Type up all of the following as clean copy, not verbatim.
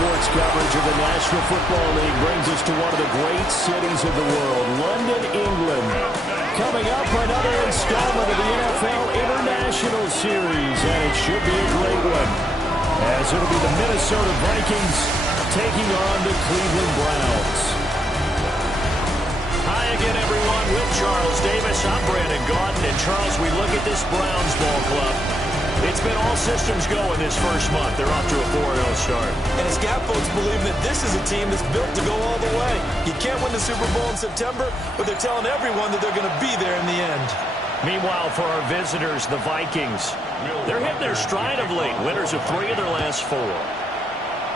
sports coverage of the National Football League brings us to one of the great cities of the world, London, England. Coming up, another installment of the NFL International Series, and it should be a great one, as it'll be the Minnesota Vikings taking on the Cleveland Browns. Hi again, everyone. With Charles Davis, I'm Brandon Gaudin. And Charles, we look at this Browns ball club. It's been all systems go in this first month. They're off to a 4-0 start. And it's got folks believing that this is a team that's built to go all the way. You can't win the Super Bowl in September, but they're telling everyone that they're going to be there in the end. Meanwhile, for our visitors, the Vikings, they're hitting their stride of late. Winners of 3 of their last 4.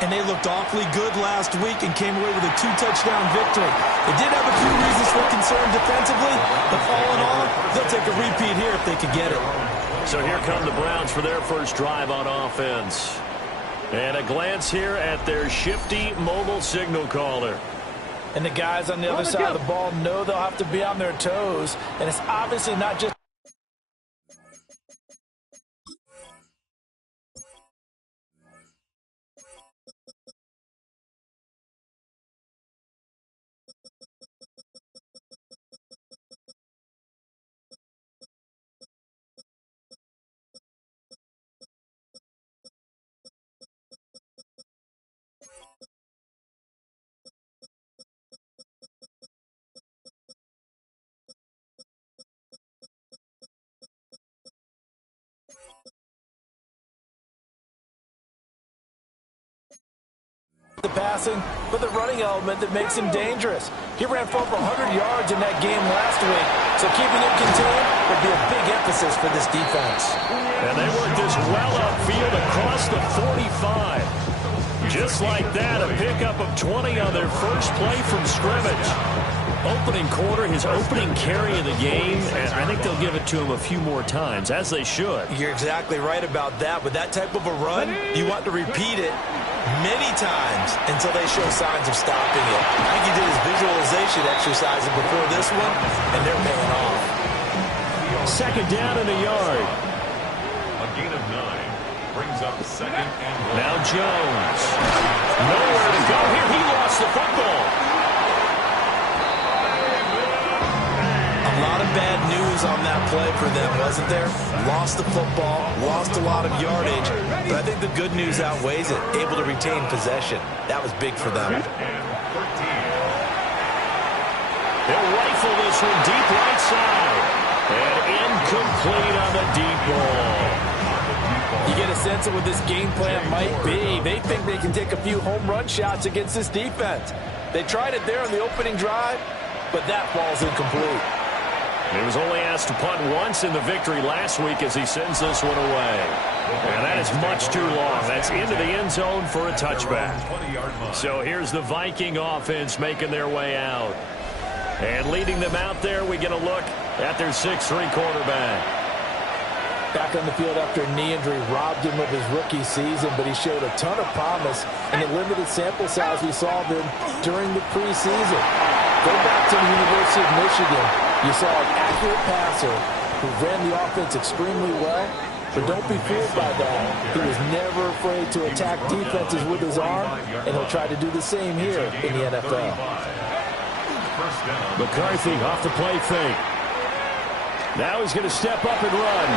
And they looked awfully good last week and came away with a 2-touchdown victory. They did have a few reasons for concern defensively, but all in all, they'll take a repeat here if they could get it. So here come the Browns for their first drive on offense. And a glance here at their shifty mobile signal caller. And the guys on the other side of the ball know they'll have to be on their toes. And it's obviously not just the passing, but the running element that makes him dangerous. He ran for over 100 yards in that game last week, so keeping him contained would be a big emphasis for this defense. And they work this well upfield across the 45. Just like that, a pickup of 20 on their first play from scrimmage. Opening quarter, his opening carry of the game, and I think they'll give it to him a few more times, as they should. You're exactly right about that. With that type of a run, you want to repeat it many times until they show signs of stopping it. I think he did his visualization exercises before this one, and they're paying off. Second down and a yard. A gain of 9 brings up second and 1. Now Jones. Nowhere to go here. He lost the football. A lot of bad news on that play for them, wasn't there? Lost the football, lost a lot of yardage, but I think the good news outweighs it. Able to retain possession. That was big for them. They'll rifle this one deep right side. And incomplete on the deep ball. You get a sense of what this game plan might be. They think they can take a few home run shots against this defense. They tried it there on the opening drive, but that ball's incomplete. He was only asked to punt once in the victory last week as he sends this one away. And that is much too long. That's into the end zone for a touchback. So here's the Viking offense making their way out. And leading them out there, we get a look at their 6'3" quarterback. Back on the field after a knee injury robbed him of his rookie season, but he showed a ton of promise in the limited sample size we saw of him during the preseason. Go back to the University of Michigan. You saw an accurate passer who ran the offense extremely well, but don't be fooled by that. He was never afraid to attack defenses with his arm, and he'll try to do the same here in the NFL. McCarthy off the play fake. Now he's going to step up and run.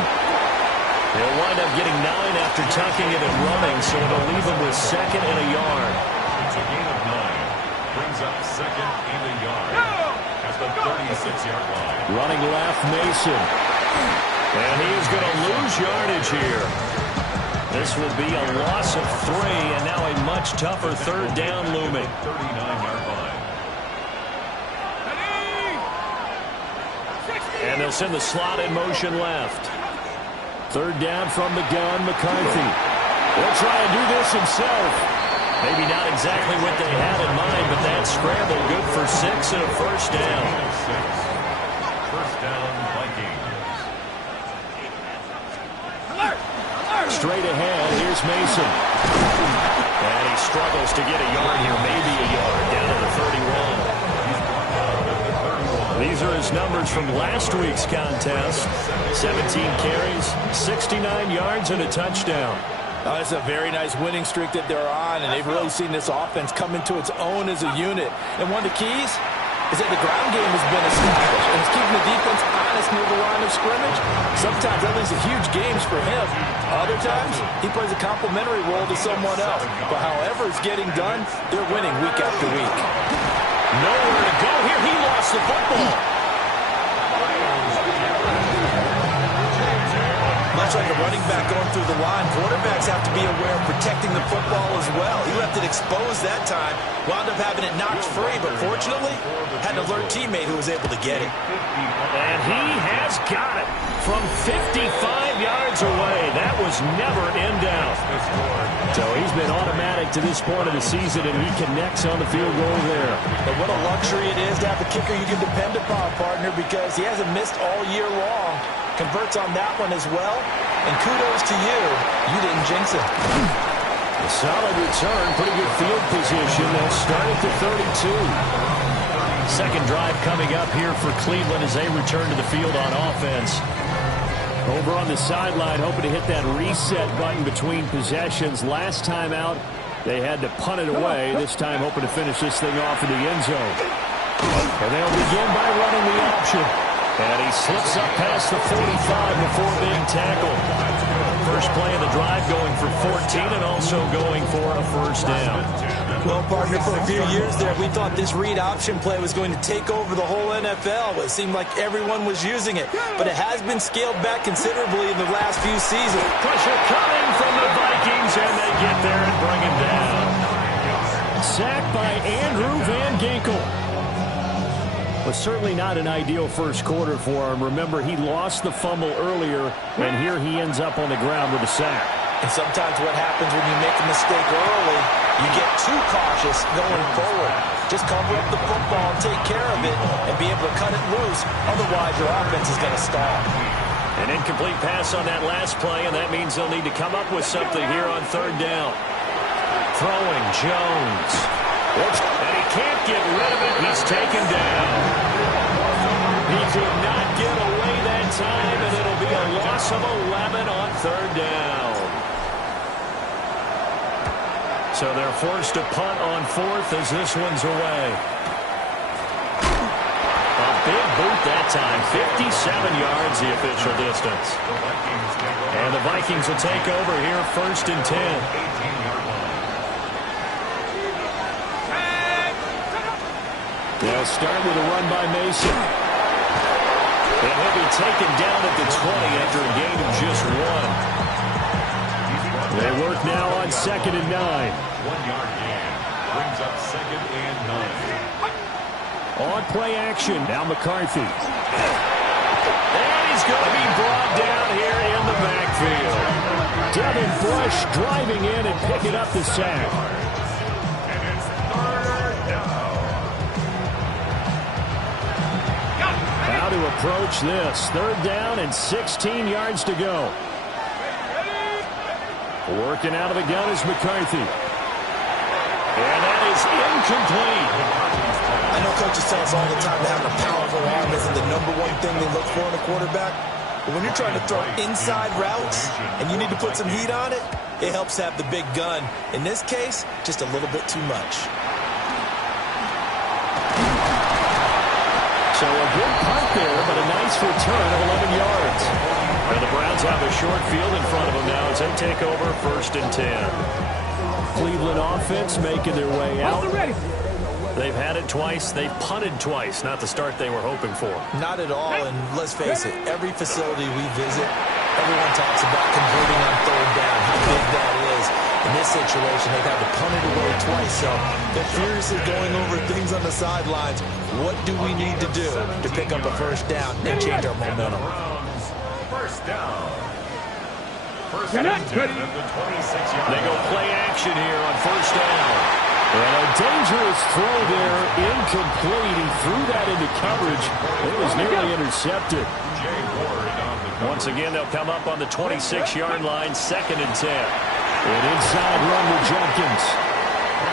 He'll wind up getting 9 after tucking it and running, so it'll leave him with second and a yard. It's a gain of 9. Brings up second and a yard. At the 36-yard line. Running left, Mason. And he is going to lose yardage here. This will be a loss of 3, and now a much tougher third down looming. 39-yard line. And they'll send the slot in motion left. Third down from the gun, McCarthy. He'll try and do this himself. Maybe not exactly what they had in mind, but that scramble good for 6 and a first down. First down, Vikings. Straight ahead, here's Mason. And he struggles to get a yard here, maybe a yard, down to the 31. These are his numbers from last week's contest. 17 carries, 69 yards, and a touchdown. Oh, it's a very nice winning streak that they're on, and they've really seen this offense come into its own as a unit. And one of the keys is that the ground game has been established, and it's keeping the defense honest near the line of scrimmage. Sometimes that leads to huge games for him. Other times, he plays a complementary role to someone else. But however it's getting done, they're winning week after week. Nowhere to go here. He lost the football. Much like a running back going through the line, quarterbacks have to be aware of protecting the football as well. He left it exposed that time, wound up having it knocked free, but fortunately, had an alert teammate who was able to get it. And he has got it from 55 yards away. That was never in doubt. So he's been automatic to this point of the season, and he connects on the field goal there. But what a luxury it is to have a kicker you can depend upon, partner, because he hasn't missed all year long. Converts on that one as well. And kudos to you. You didn't jinx it. A solid return. Pretty good field position. They'll start at the 32. Second drive coming up here for Cleveland as they return to the field on offense. Over on the sideline, hoping to hit that reset button between possessions. Last time out, they had to punt it away. This time, hoping to finish this thing off in the end zone. And they'll begin by running the option. And he slips up past the 45 before being tackled. First play of the drive going for 14 and also going for a first down. Well, partner, for a few years there, we thought this read option play was going to take over the whole NFL. It seemed like everyone was using it. But it has been scaled back considerably in the last few seasons. Pressure coming from the Vikings, and they get there and bring him down. Sacked by Andrew Van Ginkel. Was certainly not an ideal first quarter for him. Remember, he lost the fumble earlier, and here he ends up on the ground with a sack. And sometimes what happens when you make a mistake early, you get too cautious going forward. Just cover up the football and take care of it and be able to cut it loose. Otherwise, your offense is going to stall. An incomplete pass on that last play, and that means they'll need to come up with something here on third down. Throwing Jones. And he can't get rid of it. He's taken down. He did not get away that time, and it'll be a loss of 11 on third down. So they're forced to punt on fourth as this one's away. A big boot that time. 57 yards the official distance. And the Vikings will take over here first and 10. They'll start with a run by Mason. And he'll be taken down at the 20 after a gain of just one. They work now on 2nd and 9. 1 yard gain. Brings up 2nd and 9. On play action, now McCarthy. And he's going to be brought down here in the backfield. Devin Bush driving in and picking up the sack. And it's third down. How to approach this. Third down and 16 yards to go. Working out of the gun is McCarthy. And that is incomplete. I know coaches tell us all the time that having a powerful arm isn't the #1 thing they look for in a quarterback. But when you're trying to throw inside routes and you need to put some heat on it, it helps to have the big gun. In this case, just a little bit too much. So a good punt there, but a nice return of 11 yards. And the Browns have a short field in front of them now as they take over first and 10. Cleveland offense making their way out. They've had it twice. They've punted twice. Not the start they were hoping for. Not at all, and let's face it, every facility we visit, everyone talks about converting on third down, how big that is. In this situation, they've had to punt it away twice, so they're furiously going over things on the sidelines. What do we need to do to pick up a first down and change our momentum? First down. First and 10 at the 26-yard. They go play action here on first down. And a dangerous throw there, incomplete. He threw that into coverage. It was nearly intercepted. Jay Ward on the cover. Once again, they'll come up on the 26-yard line, 2nd and 10. An inside run with Jenkins.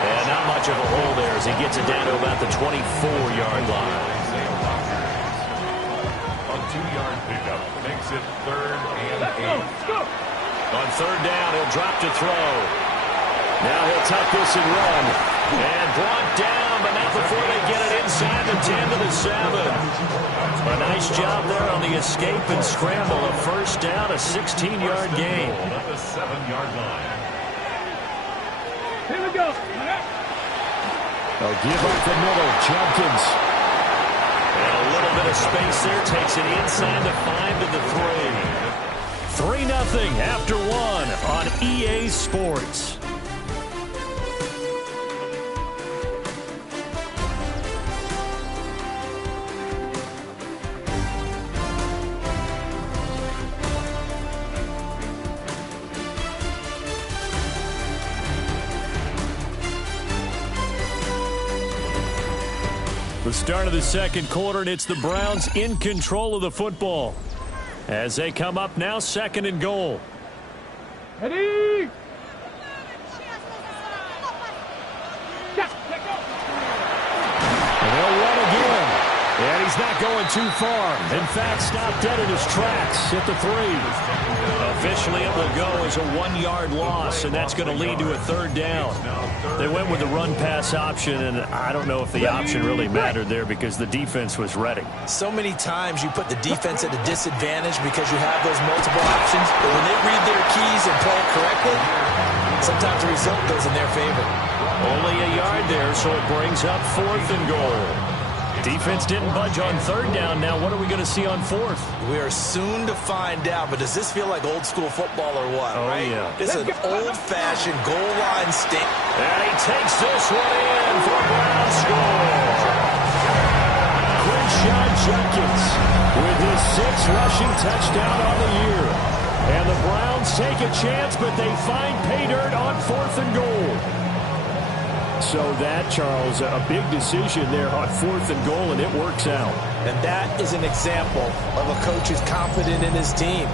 And not much of a hole there as he gets it down to about the 24-yard line. A 2-yard pickup makes it 3rd and 8. On third down, he'll drop to throw. Now he'll tuck this and run. And brought down, but not before they get it inside the 10 to the 7. A nice job there on the escape and scramble. A first down, a 16-yard gain. At the 7-yard line. Here we go. They'll give up the middle. Jenkins. And a little bit of space there. Takes it inside the 5 to the 3. 3-0 after 1 on EA Sports. The start of the second quarter, and it's the Browns in control of the football as they come up now, 2nd and goal. Ready? And they'll run again. And he's not going too far. In fact, stopped dead in his tracks at the 3. Officially, it will go as a 1-yard loss, and that's going to lead to a 3rd down. They went with the run-pass option, and I don't know if the option really mattered there because the defense was ready. So many times you put the defense at a disadvantage because you have those multiple options, but when they read their keys and play it correctly, sometimes the result goes in their favor. Only a yard there, so it brings up 4th and goal. Defense didn't budge on 3rd down. Now what are we going to see on 4th? We are soon to find out, but does this feel like old school football or what, Oh, right? yeah. This is an old-fashioned goal line stand. And he takes this one in for a Brown score. Quinshon Judkins with his 6th rushing touchdown on the year. And the Browns take a chance, but they find pay dirt on 4th and goal. So that, Charles, a big decision there on 4th and goal, and it works out. And that is an example of a coach who's confident in his team.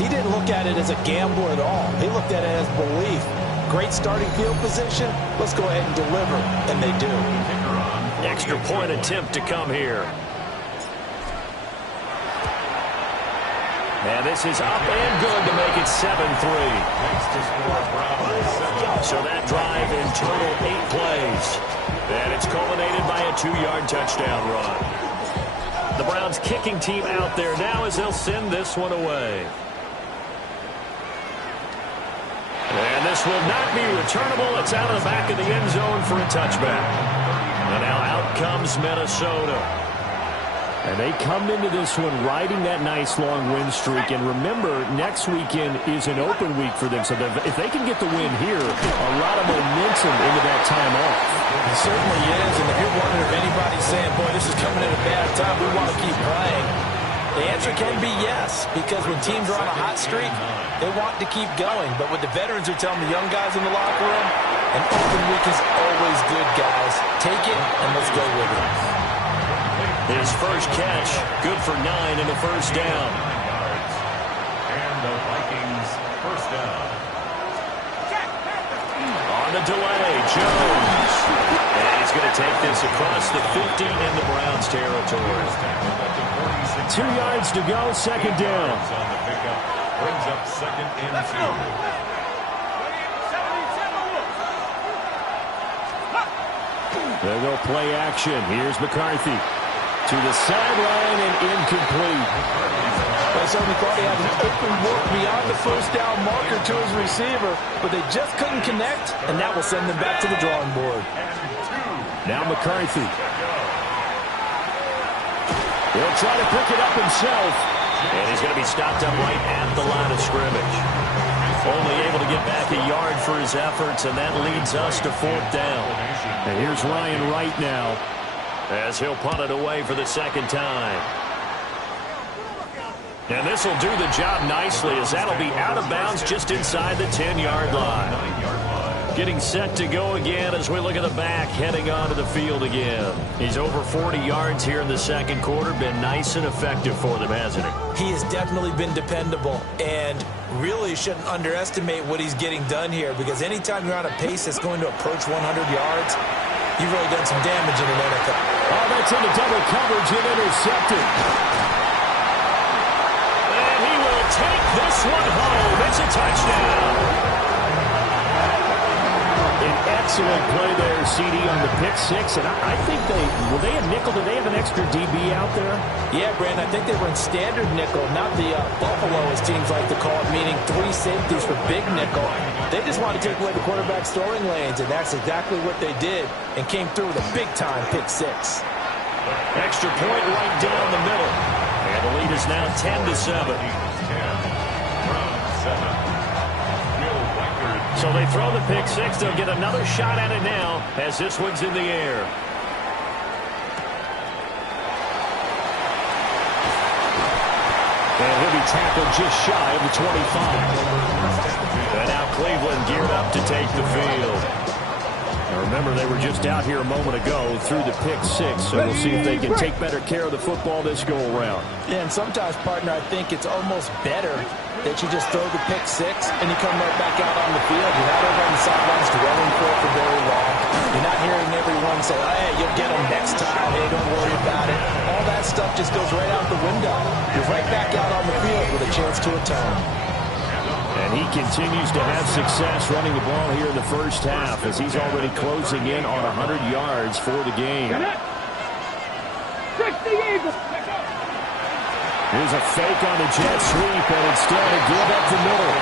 He didn't look at it as a gamble at all. He looked at it as belief. Great starting field position. Let's go ahead and deliver. And they do. Extra point attempt to come here. And this is up and good to make it 7-3. So that drive in total 8 plays. And it's culminated by a 2-yard touchdown run. The Browns kicking team out there now as they'll send this one away. And this will not be returnable. It's out of the back of the end zone for a touchback. And now out comes Minnesota. And they come into this one riding that nice long win streak. And remember, next weekend is an open week for them. So if they can get the win here, a lot of momentum into that time off. It certainly is. And if you're wondering if anybody's saying, boy, this is coming at a bad time, we want to keep playing, the answer can be yes. Because when teams are on a hot streak, they want to keep going. But what the veterans are telling the young guys in the locker room, an open week is always good, guys. Take it and let's go with it. His first catch, good for 9 and a first down. And the Vikings first down. On the delay, Jones. And he's going to take this across the 15 into Browns territory. 2 yards to go, 2nd down. On the pickup, brings up 2nd and 2. They will play action. Here's McCarthy. To the sideline and incomplete. I certainly thought he had an open look beyond the first down marker to his receiver, but they just couldn't connect, and that will send them back to the drawing board. Now McCarthy. He'll try to pick it up himself. And he's going to be stopped up right at the line of scrimmage. Only able to get back a yard for his efforts, and that leads us to 4th down. And here's Ryan Wright now, as he'll punt it away for the 2nd time. And this will do the job nicely, as that'll be out of bounds just inside the 10-yard line. Getting set to go again as we look at the back, heading onto the field again. He's over 40 yards here in the second quarter. Been nice and effective for them, hasn't he? He has definitely been dependable, and really shouldn't underestimate what he's getting done here, because anytime you're on a pace that's going to approach 100 yards, you've really done some damage in an NFL. Oh, that's into double coverage and intercepted. And he will take this one home. It's a touchdown. Excellent play there, CD, on the pick six. And I think were they a nickel? Did they have an extra DB out there? Yeah, Brandon, I think they were in standard nickel, not the Buffalo, as teams like to call it, meaning 3 safeties for big nickel. They just wanted to take away the quarterback's throwing lanes, and that's exactly what they did, and came through with a big-time pick six. Extra point right down the middle. And the lead is now 10-7. So they throw the pick six. They'll get another shot at it now as this one's in the air. And he'll be tackled just shy of the 25. And now Cleveland geared up to take the field. Now remember, they were just out here a moment ago through the pick six, so we'll see if they can take better care of the football this go-around. Yeah, and sometimes, partner, I think it's almost better that you just throw the pick six and you come right back out on the field. You're not over on the sidelines dwelling for it for very long. You're not hearing everyone say, oh, hey, you'll get them next time. Hey, don't worry about it. All that stuff just goes right out the window. You're right back out on the field with a chance to atone. And he continues to have success running the ball here in the first half as he's already closing in on 100 yards for the game. Here's a fake on the jet sweep, and instead a give up the middle.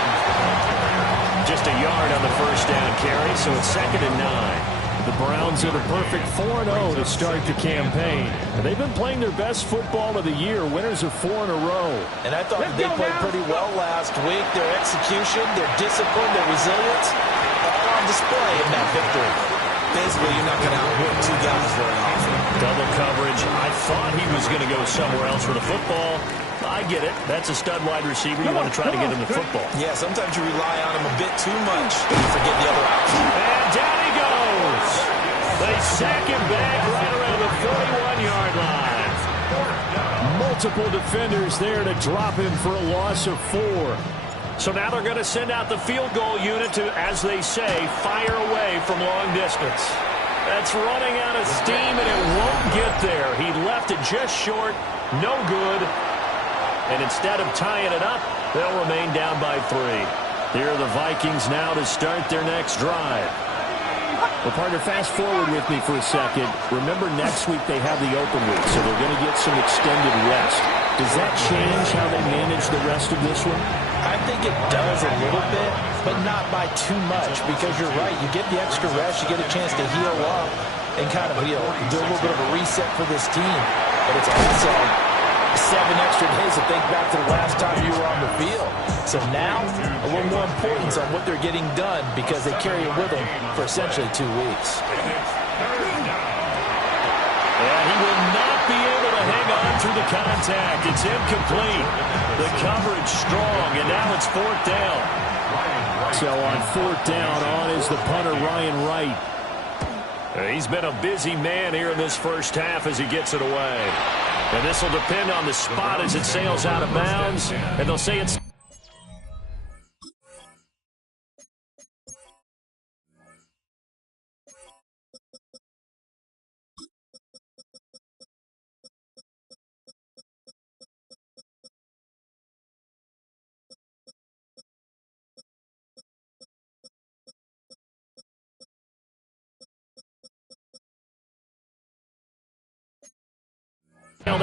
Just a yard on the first down carry, so it's 2nd and 9. The Browns are the perfect 4-0 to start the campaign. And they've been playing their best football of the year. Winners of 4 in a row. And I thought they played pretty well last week. Their execution, their discipline, their resilience, all on display in that victory. Basically, you're not going to outwit 2 guys very often. Double coverage. I thought he was going to go somewhere else with the football. I get it. That's a stud wide receiver. You want to try to get him the football. Yeah, sometimes you rely on him a bit too much and you forget the other option. And down he goes. They sack him back right around the 41-yard line. Multiple defenders there to drop him for a loss of 4. So now they're going to send out the field goal unit to, as they say, fire away from long distance. That's running out of steam, and it won't get there. He left it just short. No good. And instead of tying it up, they'll remain down by 3. Here are the Vikings now to start their next drive. Well, partner, fast forward with me for a second. Remember, next week they have the open week, so they're going to get some extended rest. Does that change how they manage the rest of this one? I think it does a little bit, but not by too much, because you're right. You get the extra rest. You get a chance to heal up and kind of, do a little bit of a reset for this team. But it's also 7 extra days to think back to the last time you were on the field. So now, a little more importance on what they're getting done because they carry it with them for essentially 2 weeks. And he will not be able to hang on through the contact. It's incomplete. The coverage strong, and now it's 4th down. So on 4th down, on is the punter, Ryan Wright. He's been a busy man here in this first half as he gets it away. And this will depend on the spot as it sails out of bounds. And they'll say it's...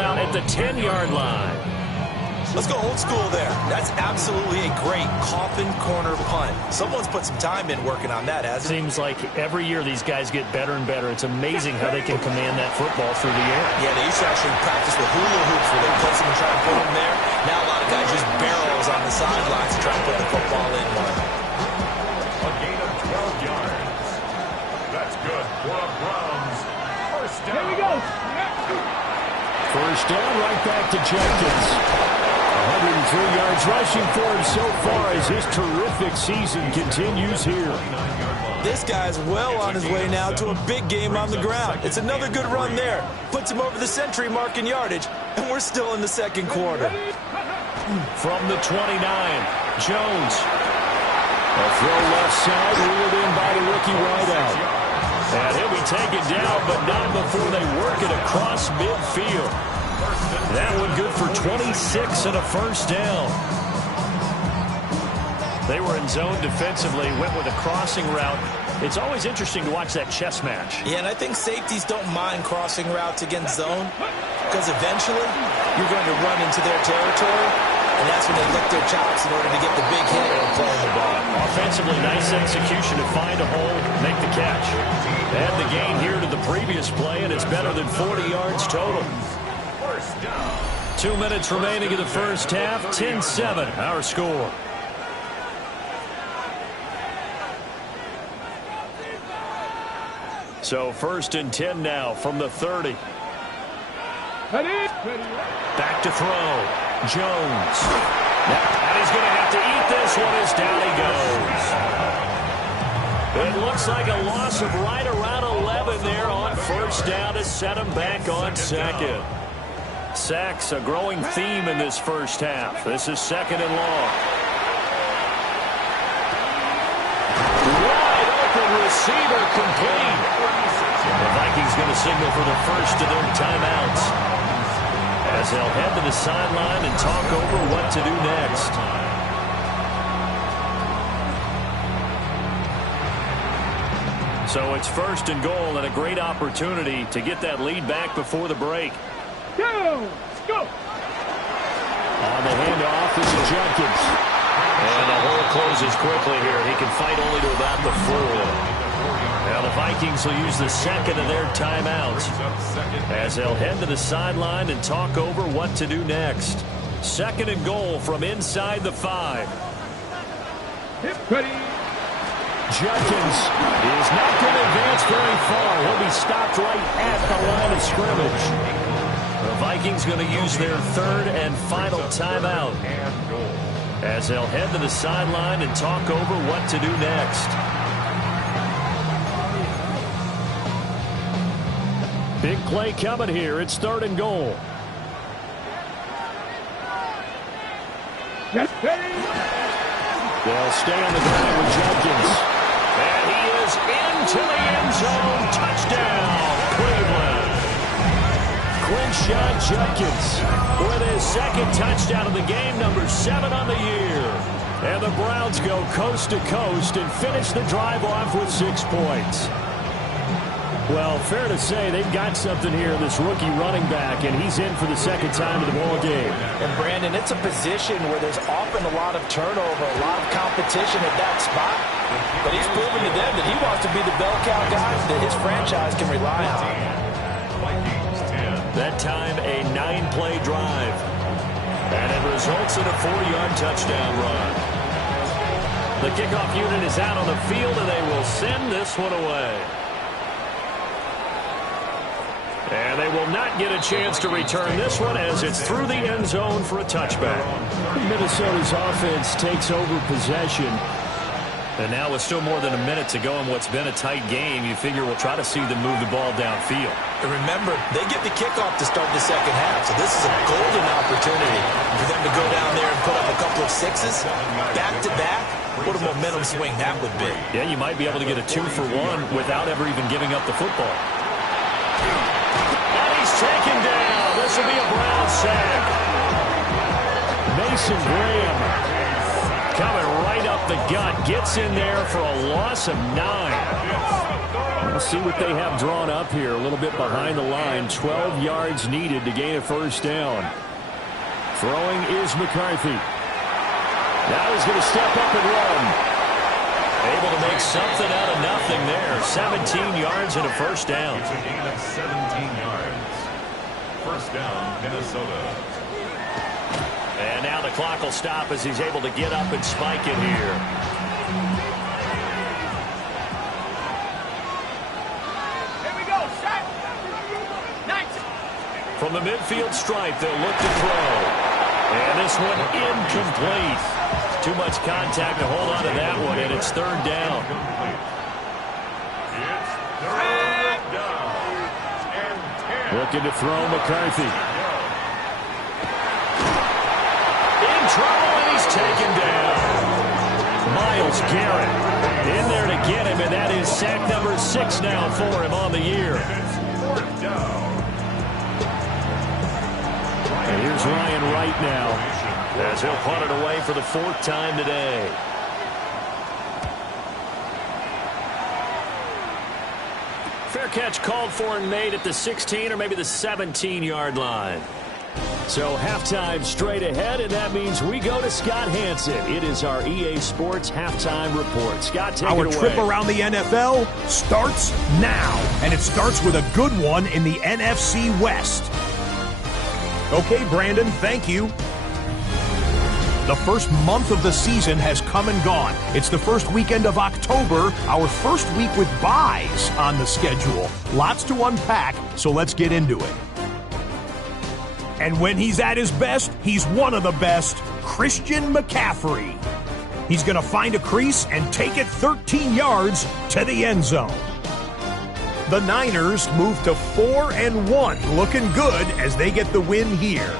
out at the 10-yard line. Let's go old school there. That's absolutely a great coffin corner punt. Someone's put some time in working on that, hasn't it? Seems like every year these guys get better and better. It's amazing how they can command that football through the air. Yeah, they used to actually practice with hula hoops where they place them and try to put them there. Now a lot of guys use barrels on the sidelines to try to put the football in. A gain of 12 yards. That's good for the Browns. First down. Here we go. First down, right back to Jenkins. 103 yards rushing for him so far as his terrific season continues here. This guy's well on his way now to a big game on the ground. It's another good run there. Puts him over the century mark in yardage, and we're still in the 2nd quarter. From the 29, Jones. A throw left side, reeled in by the rookie wideout. And he'll be taken down, but not before they work it across midfield. That one good for 26 and a first down. They were in zone defensively, went with a crossing route. It's always interesting to watch that chess match. Yeah, and I think safeties don't mind crossing routes against zone because eventually you're going to run into their territory, and that's when they lick their chops in order to get the big hit or playing the ball. Offensively, nice execution to find a hole, make the catch. Add the gain here to the previous play, and it's better than 40 yards total. 2 minutes remaining in the first half, 10-7, our score. So 1st and 10 now from the 30. Back to throw. Jones. And he's going to have to eat this one as down he goes. It looks like a loss of right around 11 there on 1st down to set him back on 2nd. Sacks a growing theme in this first half. This is 2nd and long. Wide open receiver complete. The Vikings going to signal for the first of their timeouts as they'll head to the sideline and talk over what to do next. So it's 1st and goal and a great opportunity to get that lead back before the break. Go! On the handoff, this is Jenkins. And the hole closes quickly here. He can fight only to about the 4. Now the Vikings will use the 2nd of their timeouts as they'll head to the sideline and talk over what to do next. 2nd and goal from inside the 5. Ready. Jenkins is not going to advance very far. He'll be stopped right at the line of scrimmage. The Vikings going to use their 3rd and final timeout as they'll head to the sideline and talk over what to do next. Big play coming here. It's 3rd and goal. Yes, ready. They'll stay on the ground with Jenkins. And he is into the end zone. Touchdown, Cleveland. Quinshon Judkins with his 2nd touchdown of the game, number 7 on the year. And the Browns go coast to coast and finish the drive off with 6 points. Well, fair to say they've got something here in this rookie running back, and he's in for the 2nd time in the ball game. And, Brandon, it's a position where there's often a lot of turnover, a lot of competition at that spot. But he's proven to them that he wants to be the bell cow guy that his franchise can rely on. That time, a 9-play drive. And it results in a 40-yard touchdown run. The kickoff unit is out on the field, and they will send this one away. And they will not get a chance to return this one as it's through the end zone for a touchback. Minnesota's offense takes over possession. And now with still more than a minute to go in what's been a tight game, you figure we'll try to see them move the ball downfield. And remember, they get the kickoff to start the 2nd half, so this is a golden opportunity for them to go down there and put up a couple of 6s back-to-back. What a momentum swing that would be. Yeah, you might be able to get a 2-for-1 without ever even giving up the football. Taken down. This will be a Brown sack. Mason Graham coming right up the gut. Gets in there for a loss of 9. Let's see what they have drawn up here. A little bit behind the line. 12 yards needed to gain a 1st down. Throwing is McCarthy. Now he's going to step up and run. Able to make something out of nothing there. 17 yards and a 1st down. It's a gain of 17 yards. 1st down, Minnesota. And now the clock will stop as he's able to get up and spike it here. Here we go. Set. Nice. From the midfield stripe, they'll look to throw. And this one incomplete. Too much contact to hold on to that one, and it's 3rd down. It's 3rd down. Looking to throw McCarthy. In trouble, and he's taken down. Myles Garrett in there to get him, and that is sack number 6 now for him on the year. And here's Ryan Wright now. As he'll punt it away for the 4th time today. Fair catch called for and made at the 16 or maybe the 17-yard line. So halftime straight ahead, and that means we go to Scott Hanson. It is our EA Sports Halftime Report. Scott, take it away. Our trip around the NFL starts now, and it starts with a good one in the NFC West. Okay, Brandon, thank you. The first month of the season has come and gone. It's the first weekend of October, our first week with byes on the schedule. Lots to unpack, so let's get into it. And when he's at his best, he's one of the best, Christian McCaffrey. He's going to find a crease and take it 13 yards to the end zone. The Niners move to 4-1, looking good as they get the win here.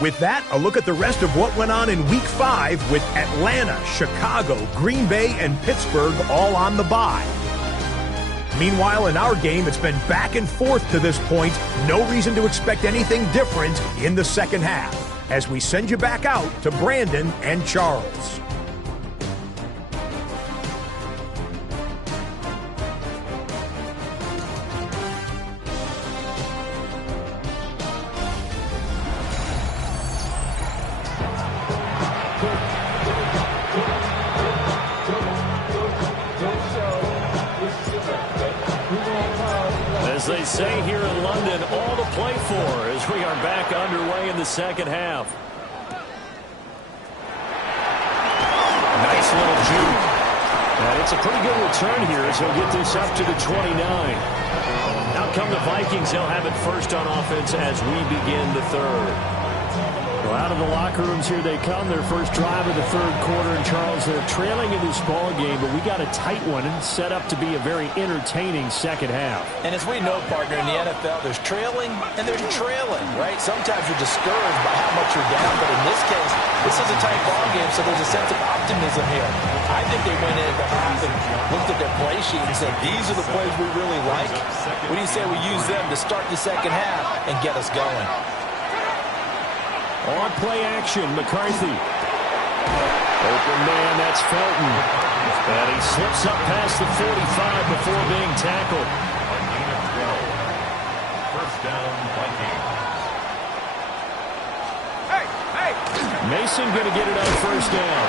With that, a look at the rest of what went on in Week 5 with Atlanta, Chicago, Green Bay, and Pittsburgh all on the bye. Meanwhile, in our game, it's been back and forth to this point. No reason to expect anything different in the second half, as we send you back out to Brandon and Charles. As they say here in London, all to play for as we are back underway in the second half. Nice little juke. And it's a pretty good return here as he'll get this up to the 29. Out come the Vikings. They'll have it first on offense as we begin the third. Well, out of the locker rooms here they come. Their first drive of the third quarter. And Charles, they're trailing in this ball game, but we got a tight one and set up to be a very entertaining second half. And as we know, partner, in the NFL, there's trailing and there's trailing, right? Sometimes you're discouraged by how much you're down, but in this case, this is a tight ball game, so there's a sense of optimism here. I think they went into the half and looked at their play sheet and said, these are the plays we really like. What do you say we use them to start the second half and get us going? On play action, McCarthy. Open man, that's Felton. And he slips up past the 45 before being tackled. First down, Vikings. Mason going to get it on first down.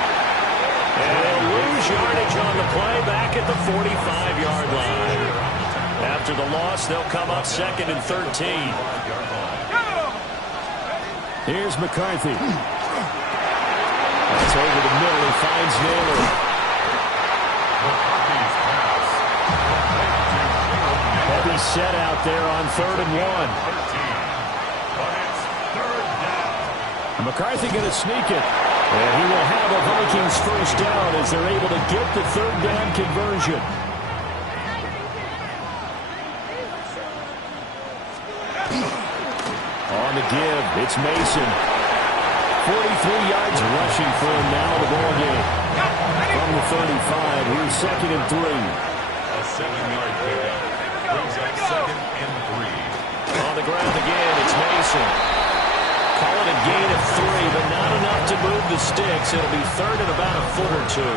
And they'll lose yardage on the play back at the 45-yard line. After the loss, they'll come up 2nd and 13. Here's McCarthy. That's over the middle. He finds Naylor. Heavy set out there on 3rd and 1. McCarthy going to sneak it. And he will have a Vikings first down as they're able to get the 3rd down conversion. On the give, it's Mason. 43 yards rushing for him now in the ball game. From the 35, here's 2nd and 3. A 7-yard pickup. Brings up 2nd and 3. On the ground again, it's Mason. Call it a gain of 3, but not enough to move the sticks. It'll be 3rd and about a foot or two.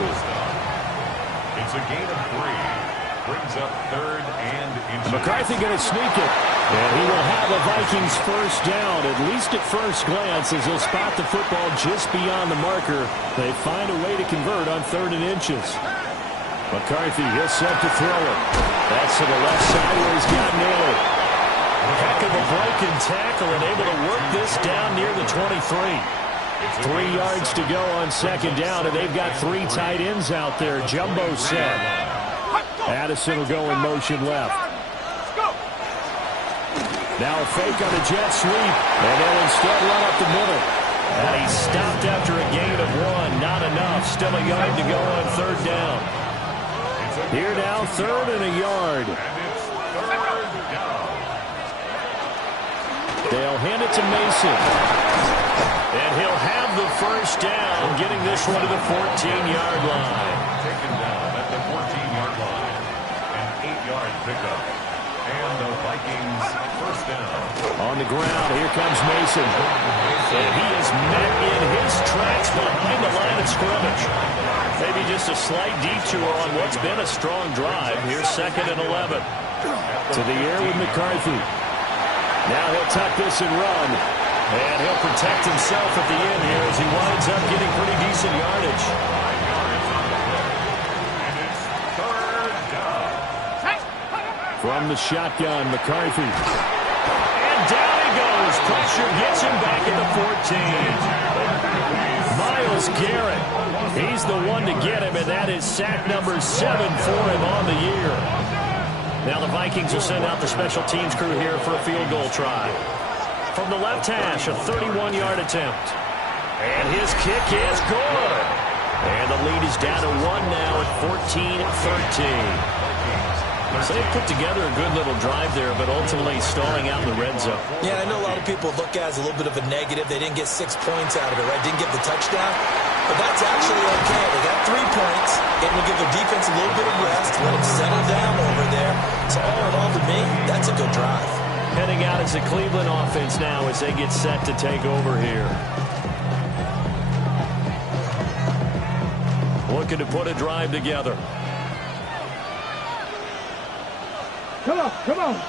It's a gain of 3. Brings up 3rd and inches. McCarthy going to sneak it. And he will have a Vikings first down, at least at first glance, as he'll spot the football just beyond the marker. They find a way to convert on 3rd and inches. McCarthy, he'll set to throw it. That's to the left side where he's got Naylor. Heck of a broken tackle and able to work this down near the 23. 3 yards to go on 2nd down, and they've got 3 tight ends out there. Jumbo set. Addison will go in motion left. Now a fake on a jet sweep, and they'll instead run up the middle. And he stopped after a gain of 1. Not enough. Still a yard to go on 3rd down. Here now, 3rd and a yard. They'll hand it to Mason. And he'll have the first down, getting this one to the 14-yard line. Taken down at the 14-yard line. An 8-yard pickup. And And the Vikings first down. On the ground, here comes Mason. And he is met in his tracks behind the line of scrimmage. Maybe just a slight detour on what's been a strong drive. Here's 2nd and 11. To the air with McCarthy. Now he'll tuck this and run. And he'll protect himself at the end here as he winds up getting pretty decent yardage. From the shotgun, McCarthy. And down he goes. Pressure gets him back at the 14. Myles Garrett. He's the one to get him, and that is sack number 7 for him on the year. Now the Vikings will send out the special teams crew here for a field goal try. From the left hash, a 31-yard attempt. And his kick is good. And the lead is down to 1 now at 14-13. So they put together a good little drive there, but ultimately stalling out in the red zone. Yeah, I know a lot of people look at it as a little bit of a negative. They didn't get 6 points out of it, right? Didn't get the touchdown. But that's actually okay. They got 3 points. It will give their defense a little bit of rest, let them settle down over there. So all in all, to me, that's a good drive. Heading out as the Cleveland offense now as they get set to take over here. Looking to put a drive together. Come on, come on. On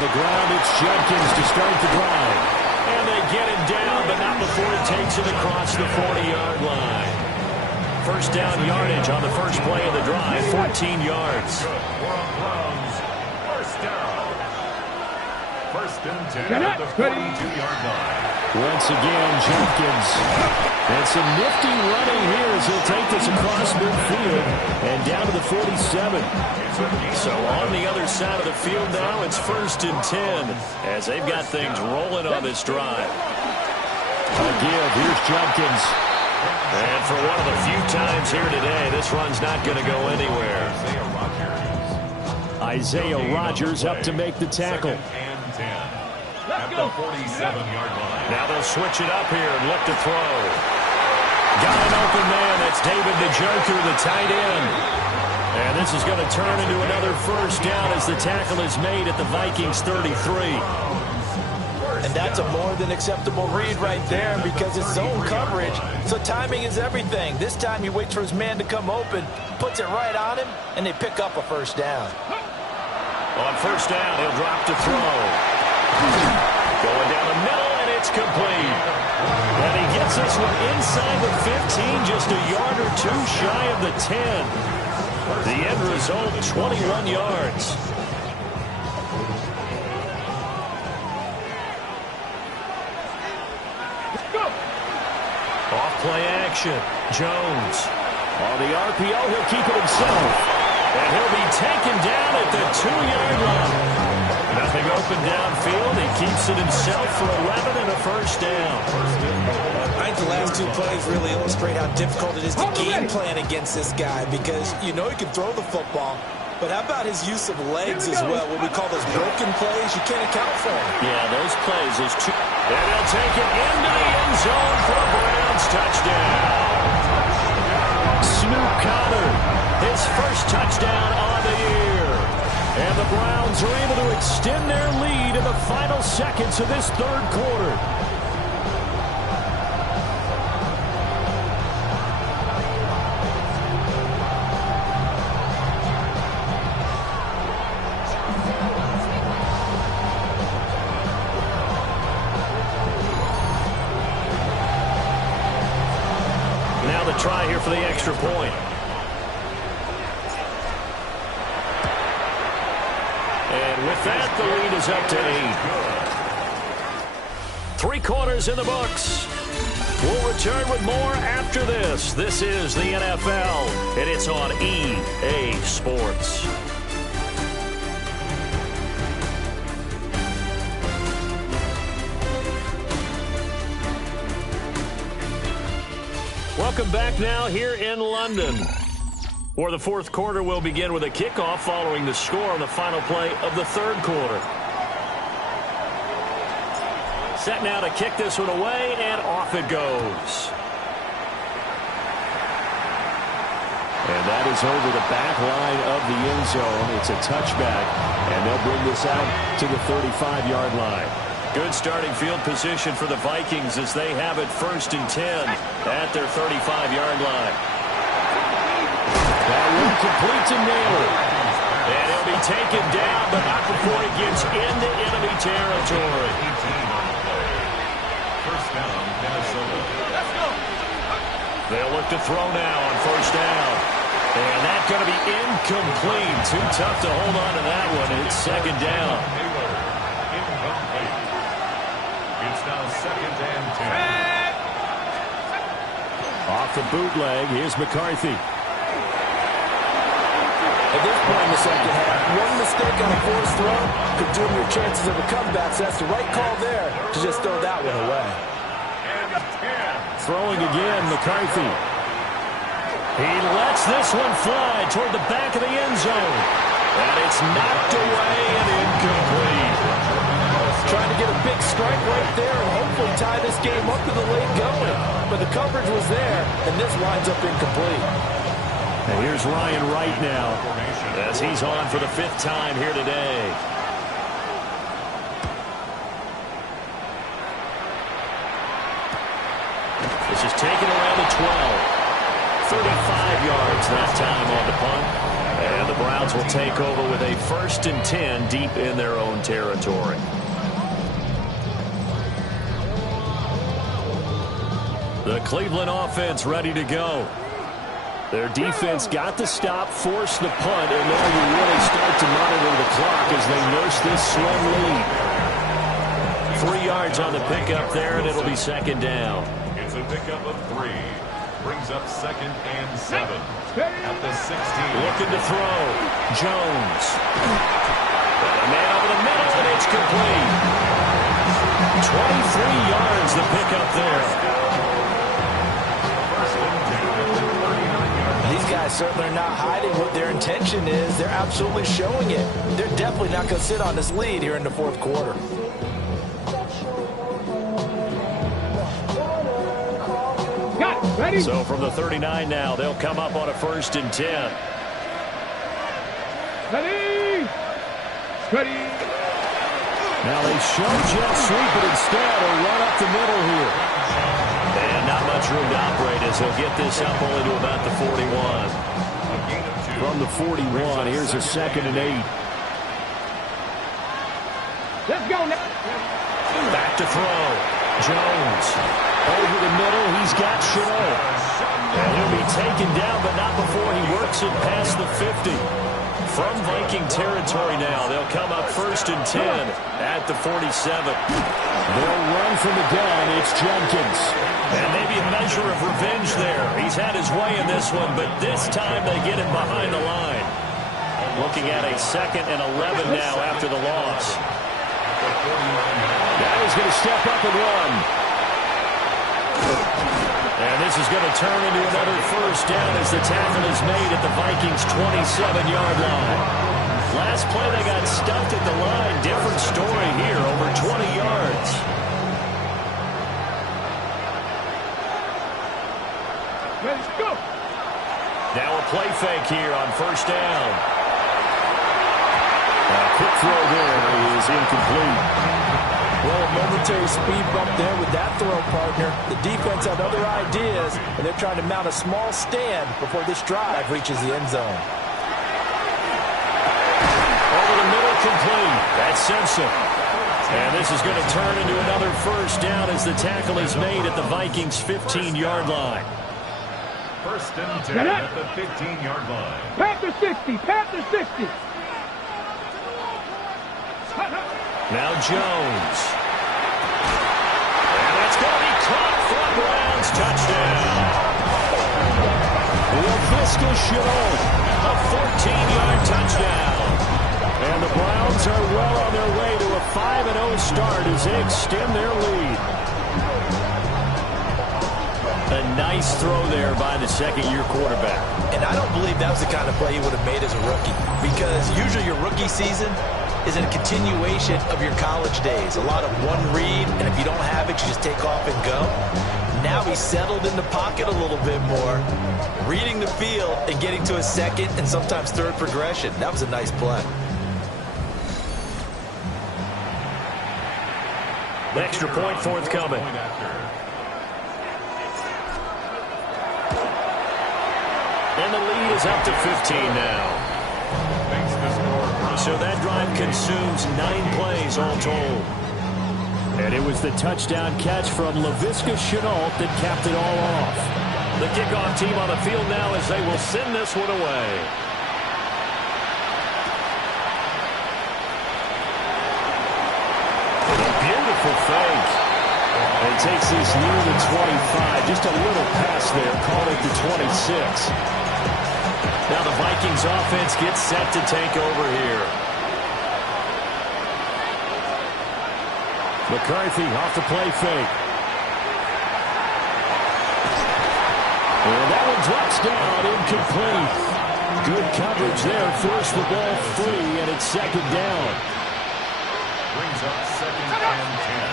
the ground, it's Jenkins to start the drive. And they get him down, but not before it takes it across the 40-yard line. First down yardage on the first play of the drive, 14 yards. First down. First and 10 at the 42-yard line. Once again, Jenkins. And some nifty running here as he'll take this across midfield and down to the 47. So on the other side of the field now, it's 1st and 10 as they've got things rolling on this drive. A give, here's Jenkins. And for one of the few times here today, this run's not going to go anywhere. Isaiah Rodgers up to make the tackle. And 10 at the 47-yard line. Now they'll switch it up here and look to throw. Got an open man. That's David Njoku, the tight end. And this is going to turn into another first down as the tackle is made at the Vikings 33. And that's a more than acceptable read right there because it's zone coverage. So timing is everything. This time he waits for his man to come open, puts it right on him, and they pick up a first down. On first down, he'll drop to throw. Going down the middle, and it's complete. And he gets this one inside the 15, just a yard or two shy of the 10. The end result, 21 yards. Off play action. Jones. On the RPO, he'll keep it himself. And he'll be taken down at the 2-yard line. Nothing open downfield. He keeps it himself for 11 and a first down. I think the last 2 plays really illustrate how difficult it is to game plan against this guy because you know he can throw the football, but how about his use of legs as well? What we call those broken plays, you can't account for them. Yeah, those plays, those two. And he'll take it into the end zone for a Browns touchdown. Snoop Conner, his first touchdown on the year. And the Browns are able to extend their lead in the final seconds of this third quarter. Now the try here for the extra point. And with that, the lead is up to 8. 3 quarters in the books. We'll return with more after this. This is the NFL, and it's on EA Sports. Welcome back now here in London, where the fourth quarter will begin with a kickoff following the score on the final play of the third quarter. Set now to kick this one away, and off it goes. And That is over the back line of the end zone. It's a touchback, and they'll bring this out to the 35-yard line. Good starting field position for the Vikings as they have it 1st and 10 at their 35-yard line. That one complete to Naylor. And he'll be taken down, but not before he gets into enemy territory. 18 on the play. First down, Minnesota. They'll look to throw now on 1st down. And that's going to be incomplete. Too tough to hold on to that one. It's 2nd down. Taylor, incomplete. It's now 2nd and 10. Off the bootleg, here's McCarthy. At this point in the second half, one mistake on a forced throw could doom your chances of a comeback. So that's the right call there to just throw that one away. Throwing again, McCarthy. He lets this one fly toward the back of the end zone. And it's knocked away and incomplete. Trying to get a big strike right there and hopefully tie this game up to the late going. But the coverage was there, and this winds up incomplete. And here's Ryan Wright now, as he's on for the 5th time here today. This is taken around the 12. 35 yards that time on the punt. And the Browns will take over with a 1st and 10 deep in their own territory. The Cleveland offense ready to go. Their defense got the stop, forced the punt, and now you really start to monitor the clock as they nurse this slim lead. 3 yards on the pickup there, and it'll be 2nd down. It's a pickup of 3. Brings up 2nd and 7. At the 16. Looking to throw. Jones. And a man over the middle, and it's complete. 23 yards the pickup there. These guys certainly are not hiding what their intention is. They're absolutely showing it. They're definitely not going to sit on this lead here in the 4th quarter. Ready? So from the 39 now, they'll come up on a 1st and 10. Ready? Ready? Now they show jet sweep, but instead a run up the middle here. And not much room to operate as he'll get this up only to about the 41. From the 41, here's a 2nd and 8. Let's go now. Back to throw. Jones. Over the middle, he's got Shenault. And he'll be taken down, but not before he works it past the 50. From Viking territory now, they'll come up 1st and 10 at the 47. They'll run from the gun. It's Jenkins. And maybe a measure of revenge there. He's had his way in this one, but this time they get him behind the line. Looking at a 2nd and 11 now after the loss. Now he's going to step up and run. And this is going to turn into another 1st down as the tackle is made at the Vikings' 27-yard line. Last play they got stuffed at the line. Different story here, over 20 yards. Let's go. Now a play fake here on 1st down. A quick throw there is incomplete. Well, a momentary speed bump there with that throw, partner. The defense had other ideas, and they're trying to mount a small stand before this drive reaches the end zone. Over the middle, complete. That's Simpson. And this is going to turn into another 1st down as the tackle is made at the Vikings' 15-yard line. 1st and 10 at the 15-yard line. Panther 60. Panther 60. Now Jones. And that's going to be caught for a Browns touchdown. Laviska Shenault, A 14-yard touchdown. and the Browns are well on their way to a 5-0 start as they extend their lead. A nice throw there by the 2nd-year quarterback. And I don't believe that was the kind of play he would have made as a rookie. Because usually your rookie season, is a continuation of your college days. A lot of one read, and if you don't have it, you just take off and go. Now he's settled in the pocket a little bit more, reading the field and getting to a second and sometimes third progression. That was a nice play. Extra point forthcoming. And the lead is up to 15 now. So that drive consumes 9 plays all told. And it was the touchdown catch from Laviska Shenault that capped it all off. The kickoff team on the field now as they will send this one away. A beautiful fake. And he takes this near the 25. Just a little pass there. Called it the 26. Now the Vikings offense gets set to take over here. McCarthy off the play fake. And that one drops down, incomplete. Good coverage there, forced the ball free, and it's second down. Brings up second and 10.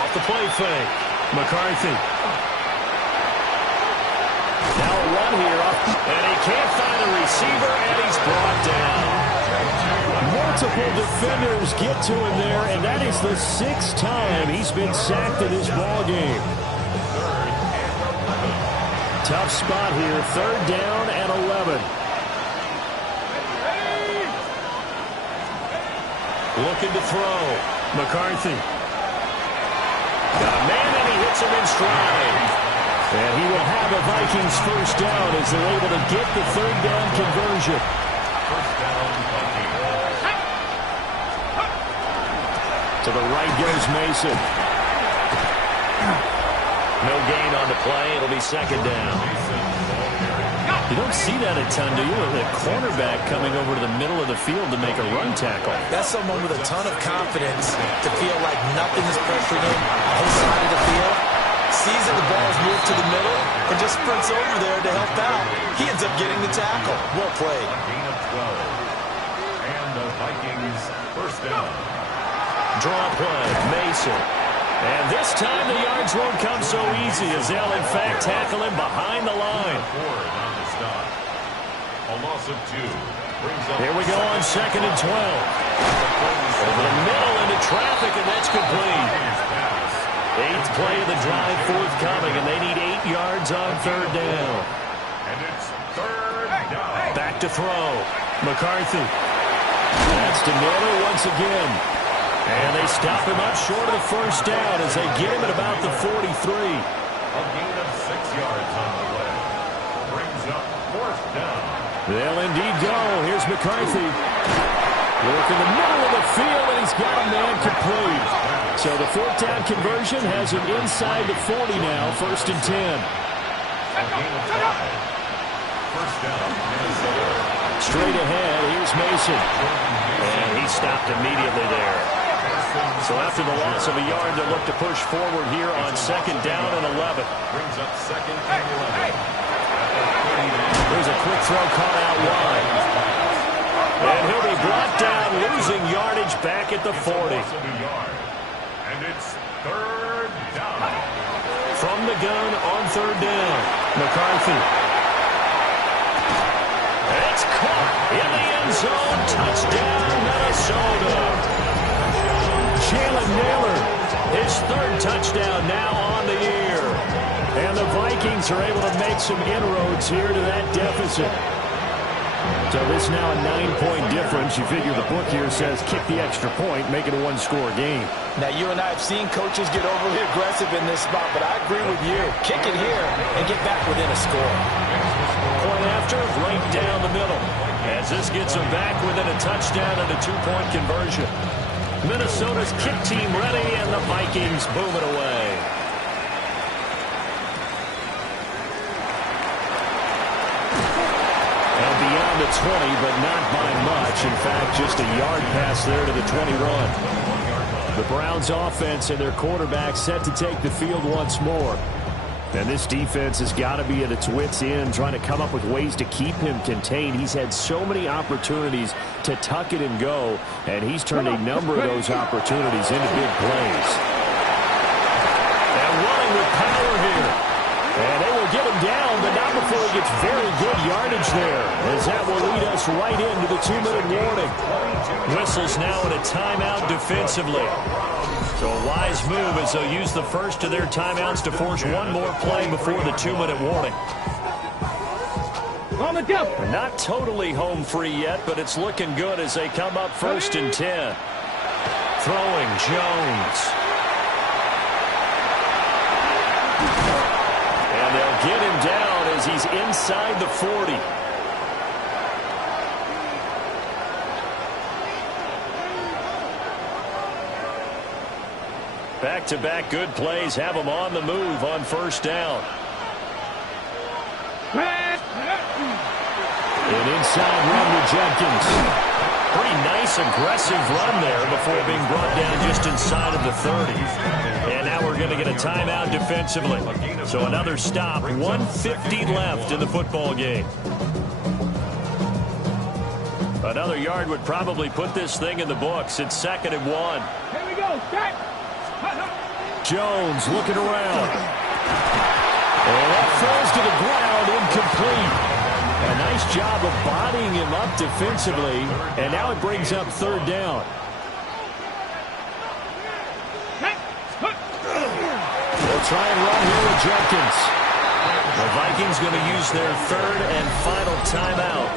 Off the play fake. McCarthy. Now a run here, and he can't find a receiver, and he's brought down. Multiple defenders get to him there, and that is the 6th time he's been sacked in this ball game. Tough spot here, 3rd down and 11. Looking to throw. McCarthy. Got a man, and he hits him in stride. And he will have a Vikings first down as they're able to get the 3rd down conversion. First down, Vikings. To the right goes Mason. No gain on the play. It'll be second down. You don't see that a ton, do you? The cornerback coming over to the middle of the field to make a run tackle. That's someone with a ton of confidence to feel like nothing is pressuring him on his side of the field. Sees that the ball is moved to the middle and just sprints over there to help out. He ends up getting the tackle. Well played. Gain of 12. And the Vikings first down. Draw play. Mason. And this time the yards won't come so easy as they'll in fact tackle him behind the line. On the stop. A loss of 2. Brings up Here we go on 2nd and 12. Over the middle into traffic, and that's complete. 8th play of the drive forthcoming, and they need 8 yards on 3rd down. And it's 3rd down. Back to throw. McCarthy. That's to Miller once again. And they stop him up short of the first down as they get him at about the 43. A gain of 6 yards on the way. Brings up 4th down. They'll indeed go. Here's McCarthy. Look in the middle of the field, and he's got a man complete. So the 4th down conversion has him inside the 40 now, 1st and 10. A gain of 5. First down, Minnesota. Straight ahead, here's Mason. And he stopped immediately there. So after the loss of a yard, they'll look to push forward here on 2nd down and 11. Brings up 2nd and 11. There's a quick throw caught out wide. And he'll be brought down, losing yardage back at the 40. Loss of a yard. And it's 3rd down. From the gun on 3rd down. McCarthy. It's caught in the end zone. Touchdown, Minnesota. Jalen Nailor, His 3rd touchdown now on the year. and the Vikings are able to make some inroads here to that deficit. So this now a 9-point difference. You figure the book here says kick the extra point, make it a 1-score game. Now, you and I have seen coaches get overly aggressive in this spot, but I agree with you. Kick it here and get back within a score. Point after, right down the middle. As this gets them back within a touchdown and a 2-point conversion. Minnesota's kick team ready, and the Vikings boom it away. And beyond the 20, but not by much. In fact, just a yard pass there to the 21. The Browns offense and their quarterback set to take the field once more. And this defense has got to be at its wits' end, trying to come up with ways to keep him contained. He's had so many opportunities to tuck it and go, and he's turned a number of those opportunities into big plays. And running with power here. And they will get him down, but not before he gets very good yardage there, as that will lead us right into the 2-minute warning. Whistles now in a timeout defensively. So a wise move as they'll use the first of their timeouts to force one more play before the 2-minute warning. On the jump. Not totally home free yet, but it's looking good as they come up 1st and 10. Throwing Jones. And they'll get him down as he's inside the 40. Back-to-back good plays have him on the move on 1st down. An inside run to Jenkins. Pretty nice, aggressive run there before being brought down just inside of the 30. And now we're going to get a timeout defensively. So another stop, 1:50 left in the football game. Another yard would probably put this thing in the books. It's 2nd and 1. Here we go. Start. Jones looking around. And that falls to the ground, incomplete. A nice job of bodying him up defensively, and now it brings up 3rd down. They'll try and run here with Jenkins. The Vikings going to use their 3rd and final timeout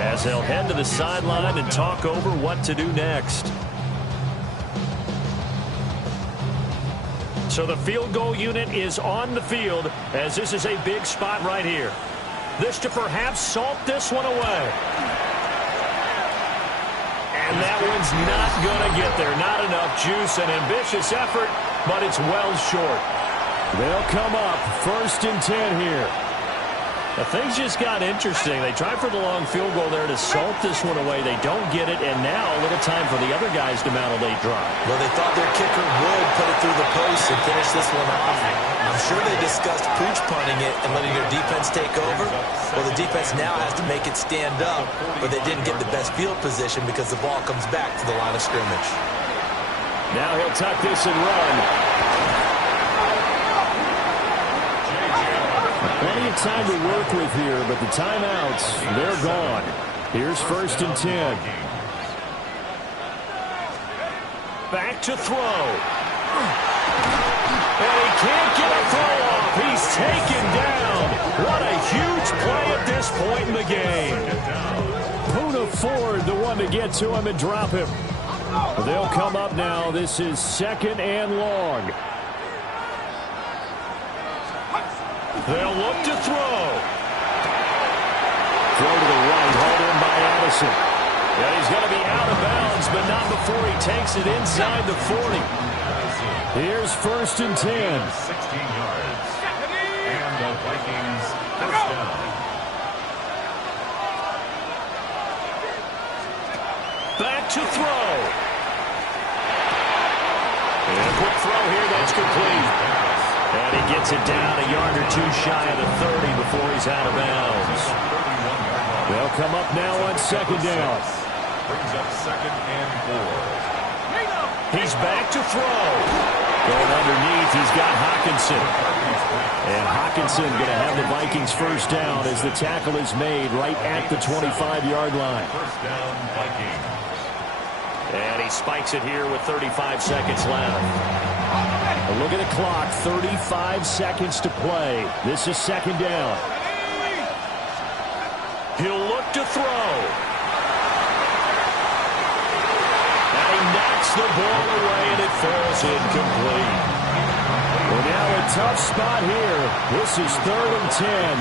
as they'll head to the sideline and talk over what to do next. So the field goal unit is on the field as this is a big spot right here. This to perhaps salt this one away. And that one's not going to get there. Not enough juice. An ambitious effort, but it's well short. They'll come up 1st and 10 here. Now, things just got interesting. They tried for the long field goal there to salt this one away. They don't get it, and now a little time for the other guys to mount a late drive. Well, they thought their kicker would put it through the post and finish this one off. I'm sure they discussed pooch punting it and letting their defense take over. Well, the defense now has to make it stand up, but they didn't get the best field position because the ball comes back to the line of scrimmage. Now he'll tuck this and run. Plenty of time to work with here, but the timeouts, they're gone. Here's 1st and 10. Back to throw. And he can't get a throw off. He's taken down. What a huge play at this point in the game. Poona Ford, the one to get to him and drop him. They'll come up now. This is 2nd and long. They'll look to throw. Throw to the right, hauled in by Addison. Yeah, he's going to be out of bounds, but not before he takes it inside the 40. Here's 1st and 10. 16 yards. And the Vikings first down. Back to throw. And a quick throw here, that's complete. And he gets it down a yard or 2 shy of the 30 before he's out of bounds. They'll come up now on 2nd down. Brings up 2nd and 4. He's back to throw. Going underneath, he's got Hockenson. And Hockenson going to have the Vikings 1st down as the tackle is made right at the 25-yard line. 1st down, Vikings. And he spikes it here with 35 seconds left. A look at the clock, 35 seconds to play. This is 2nd down. He'll look to throw. And he knocks the ball away, and it falls incomplete. Well, now a tough spot here. This is 3rd and 10.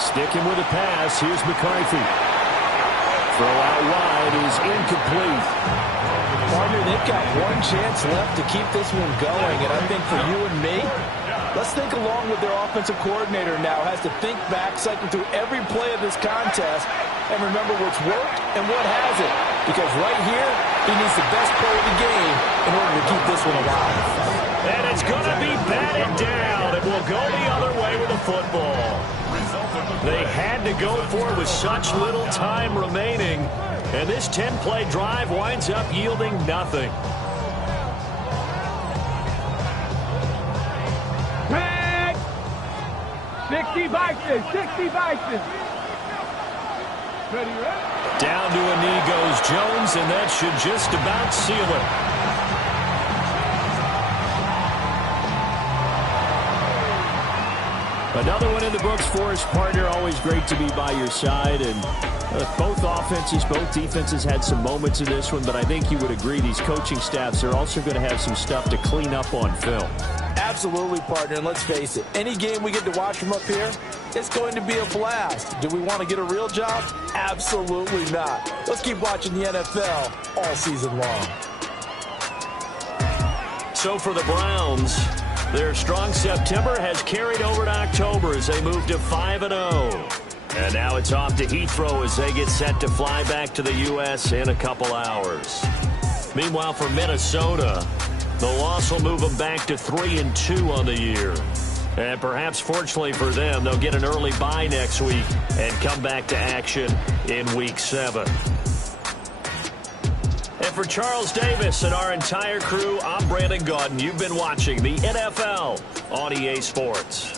Sticking with the pass, here's McCarthy. Throw out wide is incomplete. Partner, they've got one chance left to keep this one going, and I think for you and me, let's think along with their offensive coordinator now. Has to think back, cycle through every play of this contest, and remember what's worked and what hasn't. Because right here, he needs the best play of the game in order to keep this one alive. And it's going to be batted down. It will go the other way with the football. They had to go for it with such little time remaining. And this 10-play drive winds up yielding nothing. Tag! 60 Vikings, 60 Vikings. Ready, ready? Down to a knee goes Jones, and that should just about seal it. Another one in the books for his partner. Always great to be by your side. And both offenses, both defenses had some moments in this one, but I think you would agree these coaching staffs are also going to have some stuff to clean up on film. Absolutely, partner, and let's face it, any game we get to watch from up here, it's going to be a blast. Do we want to get a real job? Absolutely not. Let's keep watching the NFL all season long. So for the Browns, their strong September has carried over to October as they move to 5-0. And now it's off to Heathrow as they get set to fly back to the U.S. in a couple hours. Meanwhile, for Minnesota, the loss will move them back to 3-2 on the year. And perhaps fortunately for them, they'll get an early bye next week and come back to action in Week 7. And for Charles Davis and our entire crew, I'm Brandon Gaudin. You've been watching the NFL on EA Sports.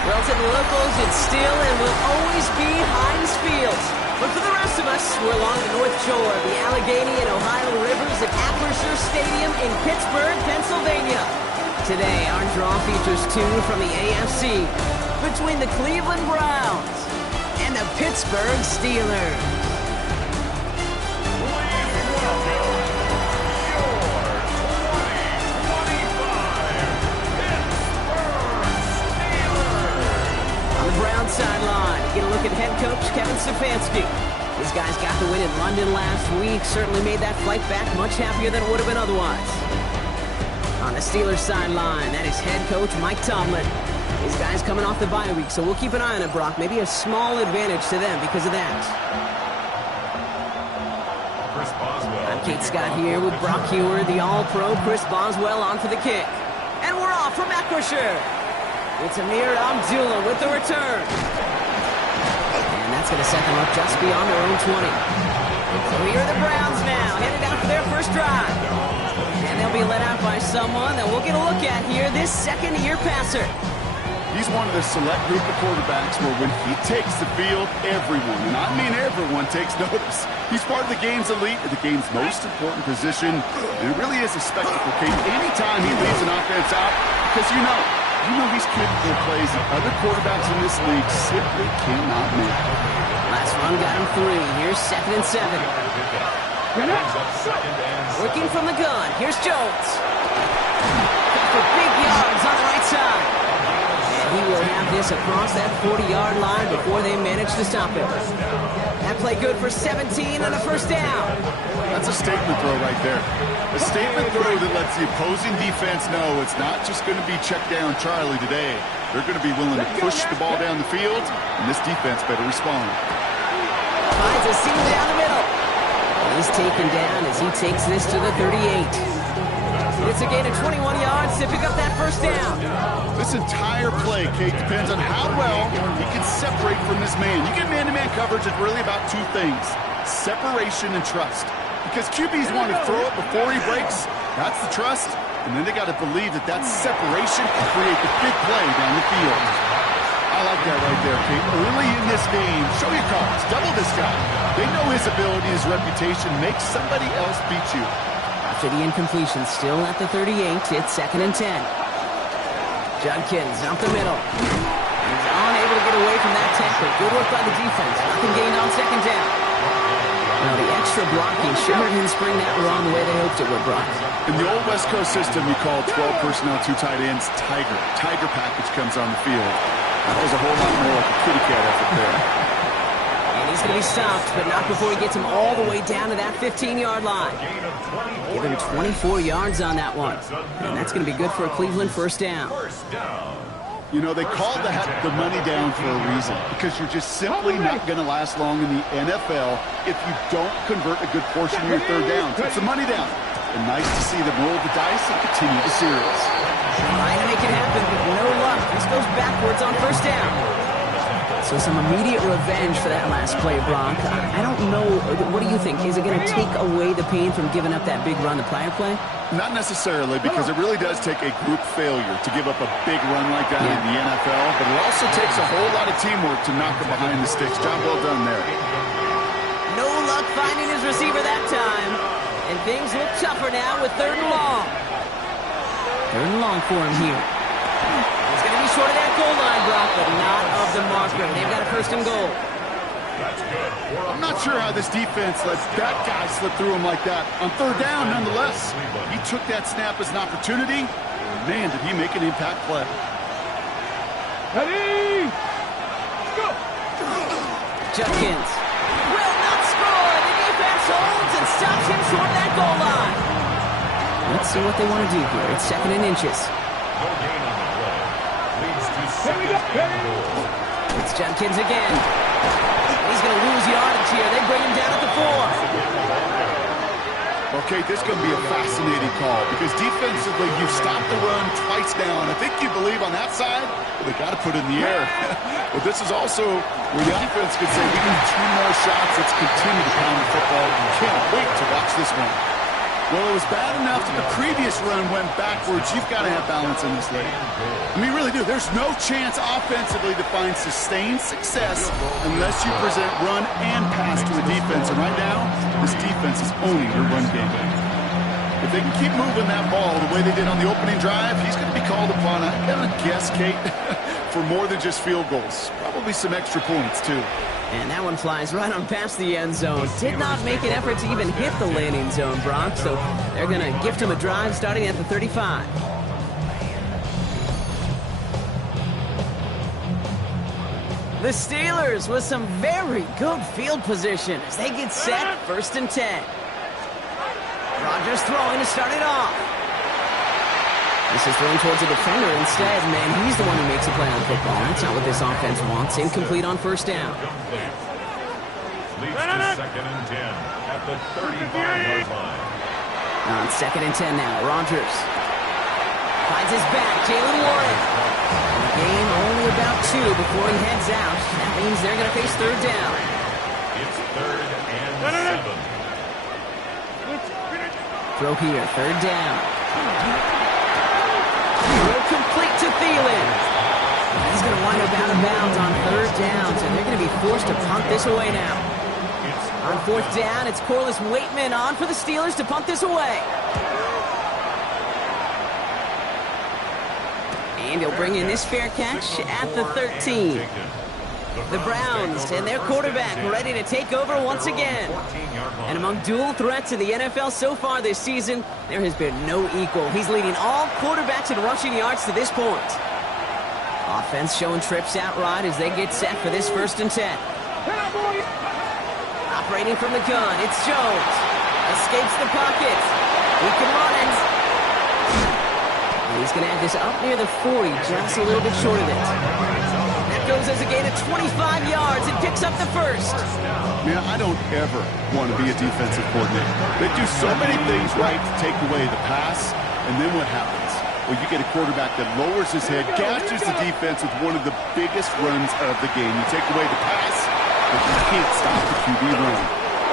Well, to the locals, it's still and will always be Heinz Field. But for the rest of us, we're along the North Shore, the Allegheny and Ohio Rivers at Acrisure Stadium in Pittsburgh, Pennsylvania. Today, our draw features two from the AFC between the Cleveland Browns and the Pittsburgh Steelers. Brown sideline. Get a look at head coach Kevin Stefanski. These guys got the win in London last week. Certainly made that flight back much happier than it would have been otherwise. On the Steelers sideline, that is head coach Mike Tomlin. These guys coming off the bye week, so we'll keep an eye on it, Brock. Maybe a small advantage to them because of that. I'm Kate Scott here with Brock Hewer, the All-Pro Chris Boswell on for the kick. And we're off from Acrisure. It's Amir Abdullah with the return. And that's going to set them up just beyond their own 20. So here are the Browns now, headed out for their first drive. And they'll be led out by someone that we'll get a look at here, this second-year passer. He's one of the select group of quarterbacks where when he takes the field, everyone, and I mean everyone, takes notice. He's part of the game's elite, the game's most important position, and it really is a spectacle, Kate, anytime he leads an offense out, because you know he's capable of plays that other quarterbacks in this league simply cannot make. Last run got him 3. Here's 2nd and 7. Working from the gun. Here's Jones. For big yards on the right side. And he will have this across that 40-yard line before they manage to stop him. That play good for 17 and a first down. That's a statement throw right right there. A statement throw that lets the opposing defense know it's not just going to be check down Charlie today. They're going to be willing to push the ball down the field, and this defense better respond. Finds a seam down the middle. He's taken down as he takes this to the 38. It's a gain of 21 yards to pick up that first down. This entire play, Kate, depends on how well he can separate from this man. You get man-to-man coverage, it's really about two things, separation and trust. Because QBs want to throw it before he breaks, that's the trust, and then they got to believe that that separation can create the big play down the field. I like that right there, Kate. Early in this game, show your cards, double this guy. They know his ability, his reputation, makes somebody else beat you. After the incompletion, still at the 38, it's 2nd and 10. Judkins up the middle. He's unable to get away from that tackle. Good work by the defense. Nothing gained on 2nd down. Now the extra blocking sure didn't spring that run the way they hoped it would, Brock. In the old West Coast system, we call 12 personnel, 2 tight ends, Tiger. Tiger package comes on the field. That was a whole lot more like a kitty cat effort there. And he's going to be stopped, but not before he gets him all the way down to that 15-yard line. Give him 24 yards on that one. And that's going to be good for a Cleveland first down. You know, they call that the money down for a reason, because you're just simply not going to last long in the NFL if you don't convert a good portion of your third down. It's the money down. And nice to see them roll the dice and continue the series. Trying to make it happen, but no luck. This goes backwards on first down. So some immediate revenge for that last play, Brock. I don't know. What do you think? Is it going to take away the pain from giving up that big run the prior play? Not necessarily, because it really does take a group failure to give up a big run like that in the NFL, but it also takes a whole lot of teamwork to knock it behind the sticks. Job well done there. No luck finding his receiver that time. And things look tougher now with 3rd and long. 3rd and long for him here. He's going to be short of that goal line, Brock, but not of the marker. They've got a 1st and goal. I'm not sure how this defense lets that guy slip through him like that. On 3rd down, nonetheless, he took that snap as an opportunity. Man, did he make an impact play. Ready? Go! Judkins will not score. The defense holds and stops him short of that goal line. Let's see what they want to do here. It's 2nd and inches. It's Judkins again. He's going to lose yardage here. They bring him down at the 4. Okay, this is going to be a fascinating call, because defensively, you've stopped the run twice now, and I think you believe on that side, well, they got to put it in the air. But this is also where the defense could say, we need 2 more shots. Let's continue to pound the football. You can't wait to watch this one. Well, it was bad enough that the previous run went backwards. You've got to have balance in this league. I mean, really do. There's no chance offensively to find sustained success unless you present run and pass to a defense. And right now, this defense is owning their run game. If they can keep moving that ball the way they did on the opening drive, he's going to be called upon, I gotta guess, Kate, for more than just field goals. Probably some extra points, too. And that one flies right on past the end zone. Did not make an effort to even hit the landing zone, Brock. So they're going to gift him a drive starting at the 35. The Steelers with some very good field position as they get set, 1st and 10. Rodgers throwing to start it off. This is thrown towards a defender instead. Man, he's the one who makes a play on the football. That's not what this offense wants. Incomplete on 1st down. Leads to 2nd and 10 at the 35-yard line. On 2nd and 10 now, Rodgers finds his back, Jaylen Warren. Game only about 2 before he heads out. That means they're going to face 3rd down. It's 3rd and 7. Throw here, 3rd down. Throw complete to Thielen. He's going to wind up out of bounds on 3rd down, so they're going to be forced to punt this away now. On 4th down, it's Corliss Waitman on for the Steelers to punt this away. And he'll bring in this fair catch at the 13. The Browns and their quarterback ready to take over once again. And among dual threats in the NFL so far this season, there has been no equal. He's leading all quarterbacks in rushing yards to this point. Offense showing trips outright as they get set for this 1st and 10. Operating from the gun, it's Jones. Escapes the pocket. He can run it. And he's going to add this up near the 40, just a little bit short of it. That goes as a gain of 25 yards and picks up the first. Man, I don't ever want to be a defensive coordinator. They do so many things right to take away the pass, and then what happens? Well, you get a quarterback that lowers his head, gashes the defense with one of the biggest runs of the game. You take away the pass, but you can't stop the QB run.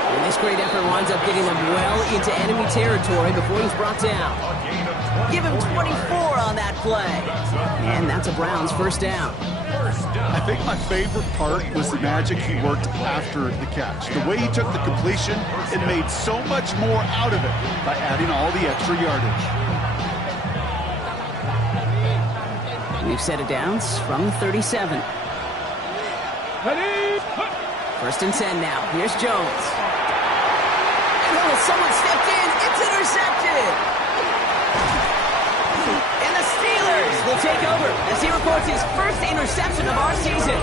And this great effort winds up getting him well into enemy territory before he's brought down. Give him 24 on that play. And that's a Browns first down. I think my favorite part was the magic he worked after the catch. The way he took the completion and made so much more out of it by adding all the extra yardage. We've set it down from 37. First and 10 now. Here's Jones. Oh, someone stepped in. It's intercepted. And the Steelers will take over as he records his first interception of our season.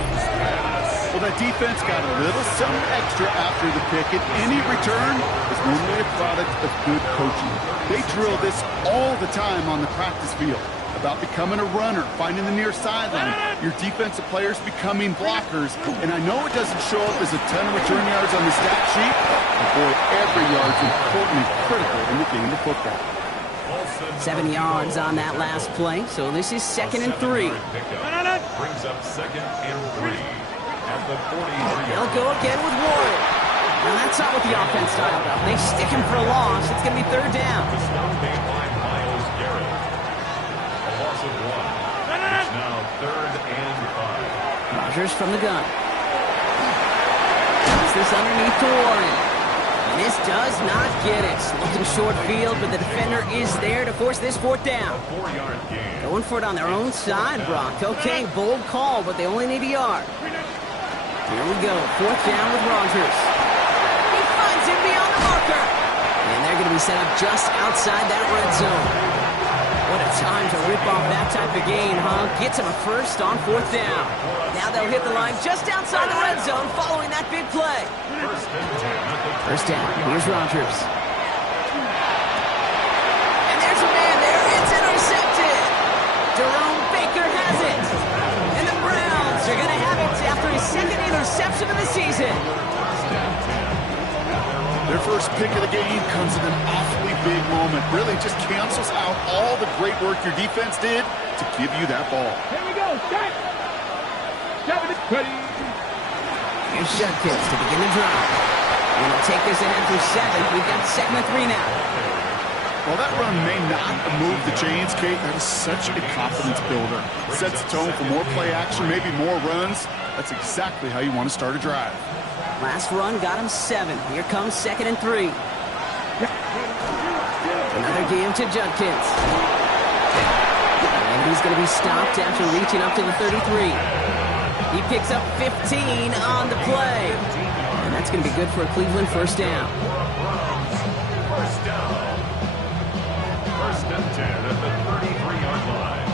Well, that defense got a little something extra after the pick, and any return is normally a product of good coaching. They drill this all the time on the practice field about becoming a runner, finding the near sideline, your defensive players becoming blockers. And I know it doesn't show up as a ton of return yards on the stat sheet, but boy, every yard's important and critical in the game of football. 7 yards on that last play, so this is 2nd and 3. Brings up 2nd and 3 at the 43. They'll go again with Warren. Now that's not what the offense styled up. They stick him for a loss. It's going to be 3rd down. Myles Garrett. A loss of 1. It's now 3rd and 5. Rodgers from the gun. Puts this underneath to Warren. And this does not get it. Looking short field, but the defender is there to force this 4th down. 4-yard gain. Going for it on their own side, Brock. Okay, bold call, but they only need a yard. Here we go. 4th down with Rodgers. He finds him beyond the marker. And they're going to be set up just outside that red zone. What a time to rip off that type of gain, huh? Gets him a first on 4th down. Now they'll hit the line just outside the red zone following that big play. First down. Here's Rodgers. And there's a man there. It's intercepted. Jerome Baker has it. And the Browns are going to have it after his 2nd interception of the season. Their first pick of the game comes at an awfully big moment. Really just cancels out all the great work your defense did to give you that ball. Here we go. Set. 7 is ready. Here's Judkins to begin the drive. And they'll take this ahead for 7. We've got 2nd and 3 now. While that run may not move the chains, Kate, that is such a confidence builder. Sets the tone for more play action, maybe more runs. That's exactly how you want to start a drive. Last run got him 7. Here comes 2nd and 3. Another give to Judkins. And he's going to be stopped after reaching up to the 33. He picks up 15 on the play. And that's going to be good for a Cleveland first down. First down. 1st and 10 at the 33-yard line.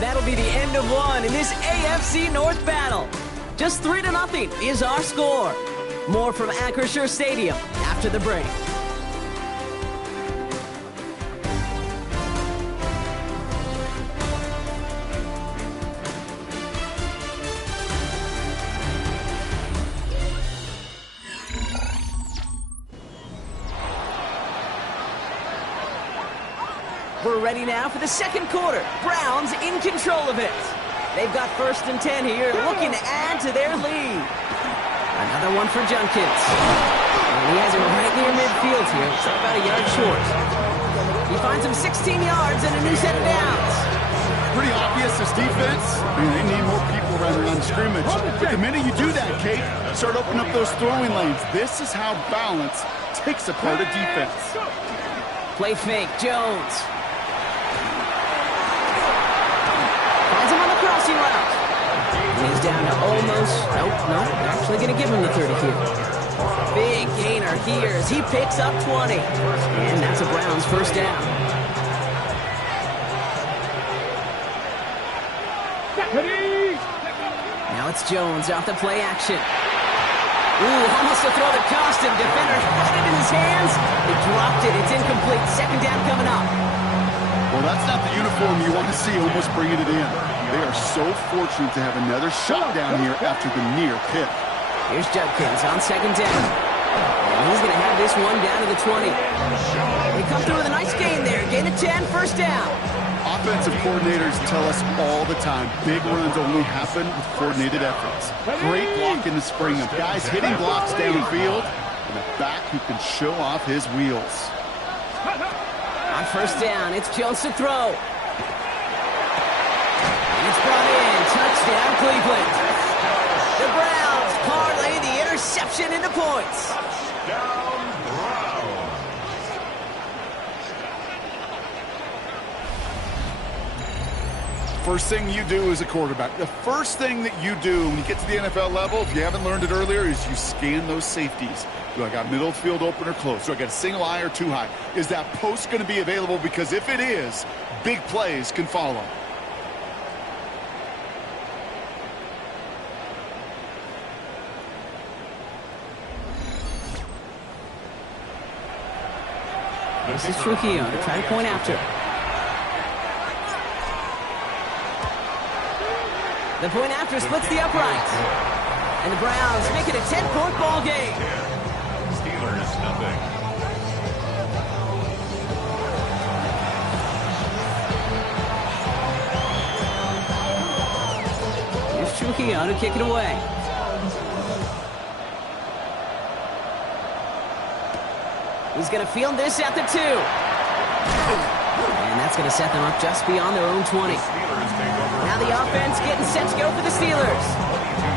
That'll be the end of one in this AFC North battle. Just 3-0 is our score. More from Acrisure Stadium after the break. We're ready now for the 2nd quarter. Browns in control of it. They've got 1st and 10 here, looking to add to their lead. Another one for Judkins. And he has it right near midfield here. It's about a yard short. He finds him 16 yards and a new set of downs. Pretty obvious, this defense. I mean, they need more people around the line of scrimmage. But the minute you do that, Kate, start opening up those throwing lanes. This is how balance takes apart a defense. Play fake, Jones. Finds him on the crossing route. And he's down to almost, nope, actually going to give him the 30 here. Big gainer here as he picks up 20. And that's a Browns first down. Now it's Jones off the play action. Ooh, almost a throw that cost him. Defender had it in his hands. He dropped it. It's incomplete. Second down coming up. Well, that's not the uniform you want to see almost bringing it in. They are so fortunate to have another shot down here after the near pick. Here's Judkins on second down. And he's going to have this one down to the 20. They come through with a nice gain there. Gain of 10, first down. Offensive coordinators tell us all the time, big runs only happen with coordinated efforts. Great block in the spring of guys hitting blocks downfield and a back who can show off his wheels. On first down, it's Jones to throw. And it's brought in. Touchdown, Cleveland. The Browns parlay the interception into points. First thing you do as a quarterback, the first thing that you do when you get to the NFL level, if you haven't learned it earlier, is you scan those safeties. Do I got middle of the field open or close? Do I got a single high or two high? Is that post going to be available? Because if it is, big plays can follow. This is Trujillo to try to point after. The point after splits the uprights. And the Browns make it a 10-point ball game. Steelers, nothing. Here's Trujillo to kick it away. He's going to field this at the 2. And that's going to set them up just beyond their own 20. Now the offense getting set to go for the Steelers.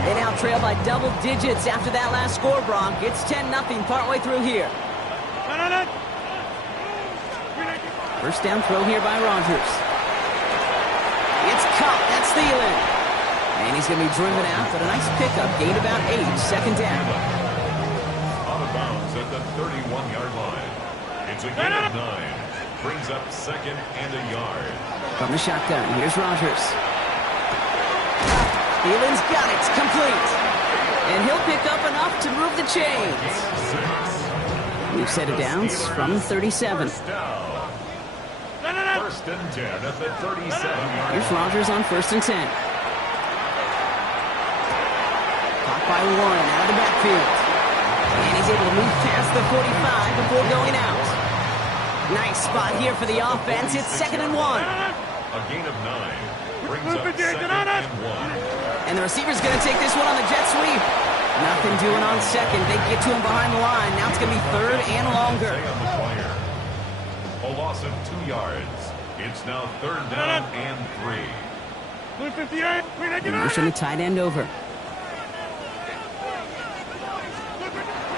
They now trail by double digits after that last score, Brock. It's 10-0 partway through here. First down throw here by Rodgers. It's caught. That's Thielen. And he's going to be driven out, but a nice pickup. Gain about 8. Second down. Out of bounds at the 31-yard line. It's a gain of 9. Brings up second and a yard. From the shotgun, here's Rodgers. Thielen's got it. It's complete. And he'll pick up enough to move the chains. We've set it down from 37. First and 10 at the 37-yard. Here's Rodgers on first and 10. Caught by Warren out of the backfield. And he's able to move past the 45 before going out. Nice spot here for the offense. It's second and 1. A gain of 9. Brings up second and 1. And the receiver's going to take this one on the jet sweep. Nothing doing on second. They get to him behind the line. Now it's going to be third and longer. Stay on the wire. A loss of 2 yards. It's now third down and 3. And motion the tight end over.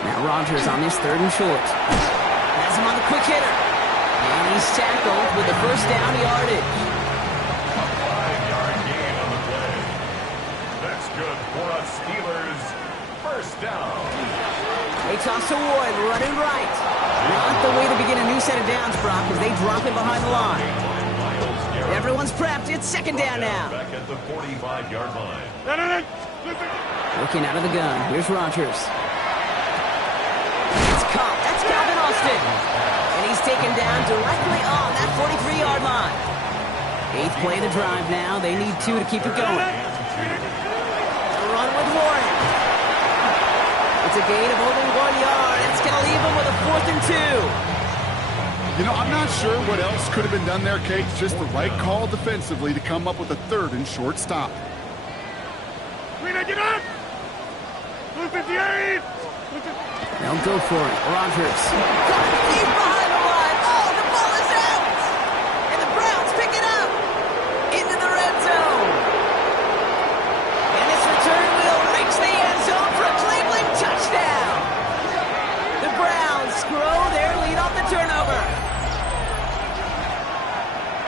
Now Rodgers on this third and short. Has him on the quick hitter. And he's tackled with the first down yardage. A 5-yard gain on the play. That's good for us Steelers. First down. They toss to Ward, running right. Not the way to begin a new set of downs, Brock, as they drop it behind the line. Everyone's prepped. It's second down now. Back at the 45-yard line. Looking out of the gun. Here's Rodgers. It's caught. That's Calvin Austin. And he's taken down directly on that 43-yard line. 8th play of the drive now. They need 2 to keep it going. They'll run with Warren. It's a gain of only 1 yard. It's going to leave him with a 4th and 2. You know, I'm not sure what else could have been done there, Kate. Just the right call defensively to come up with a 3rd and short stop. They'll go for it. Rodgers. He's behind the line. Oh, the ball is out. And the Browns pick it up into the red zone. And this return will reach the end zone for a Cleveland touchdown. The Browns grow their lead off the turnover.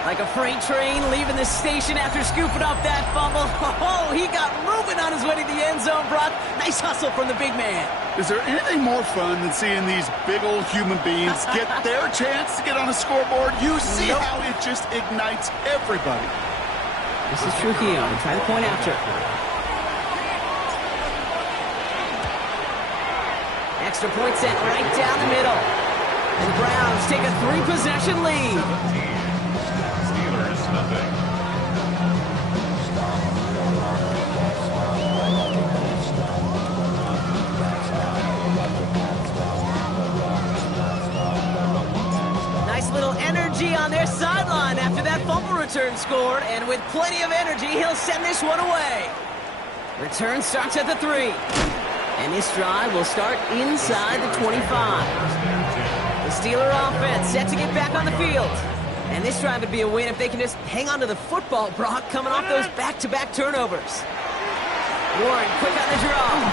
Like a freight train leaving the station after scooping up that fumble. Oh, he got moving on his way to the end zone, Brock. Nice hustle from the big man. Is there anything more fun than seeing these big old human beings get their chance to get on a scoreboard? You see how it just ignites everybody. This is Trujillo. Try the point after. Extra point set right down the middle. And the Browns take a 3-possession lead. Steelers, nothing. Nice little energy on their sideline after that fumble return scored. And with plenty of energy, he'll send this one away. Return starts at the 3. And this drive will start inside the 25. The Steeler offense set to get back on the field. And this drive would be a win if they can just hang on to the football, Brock, coming off those back-to-back turnovers. Warren quick on the draw.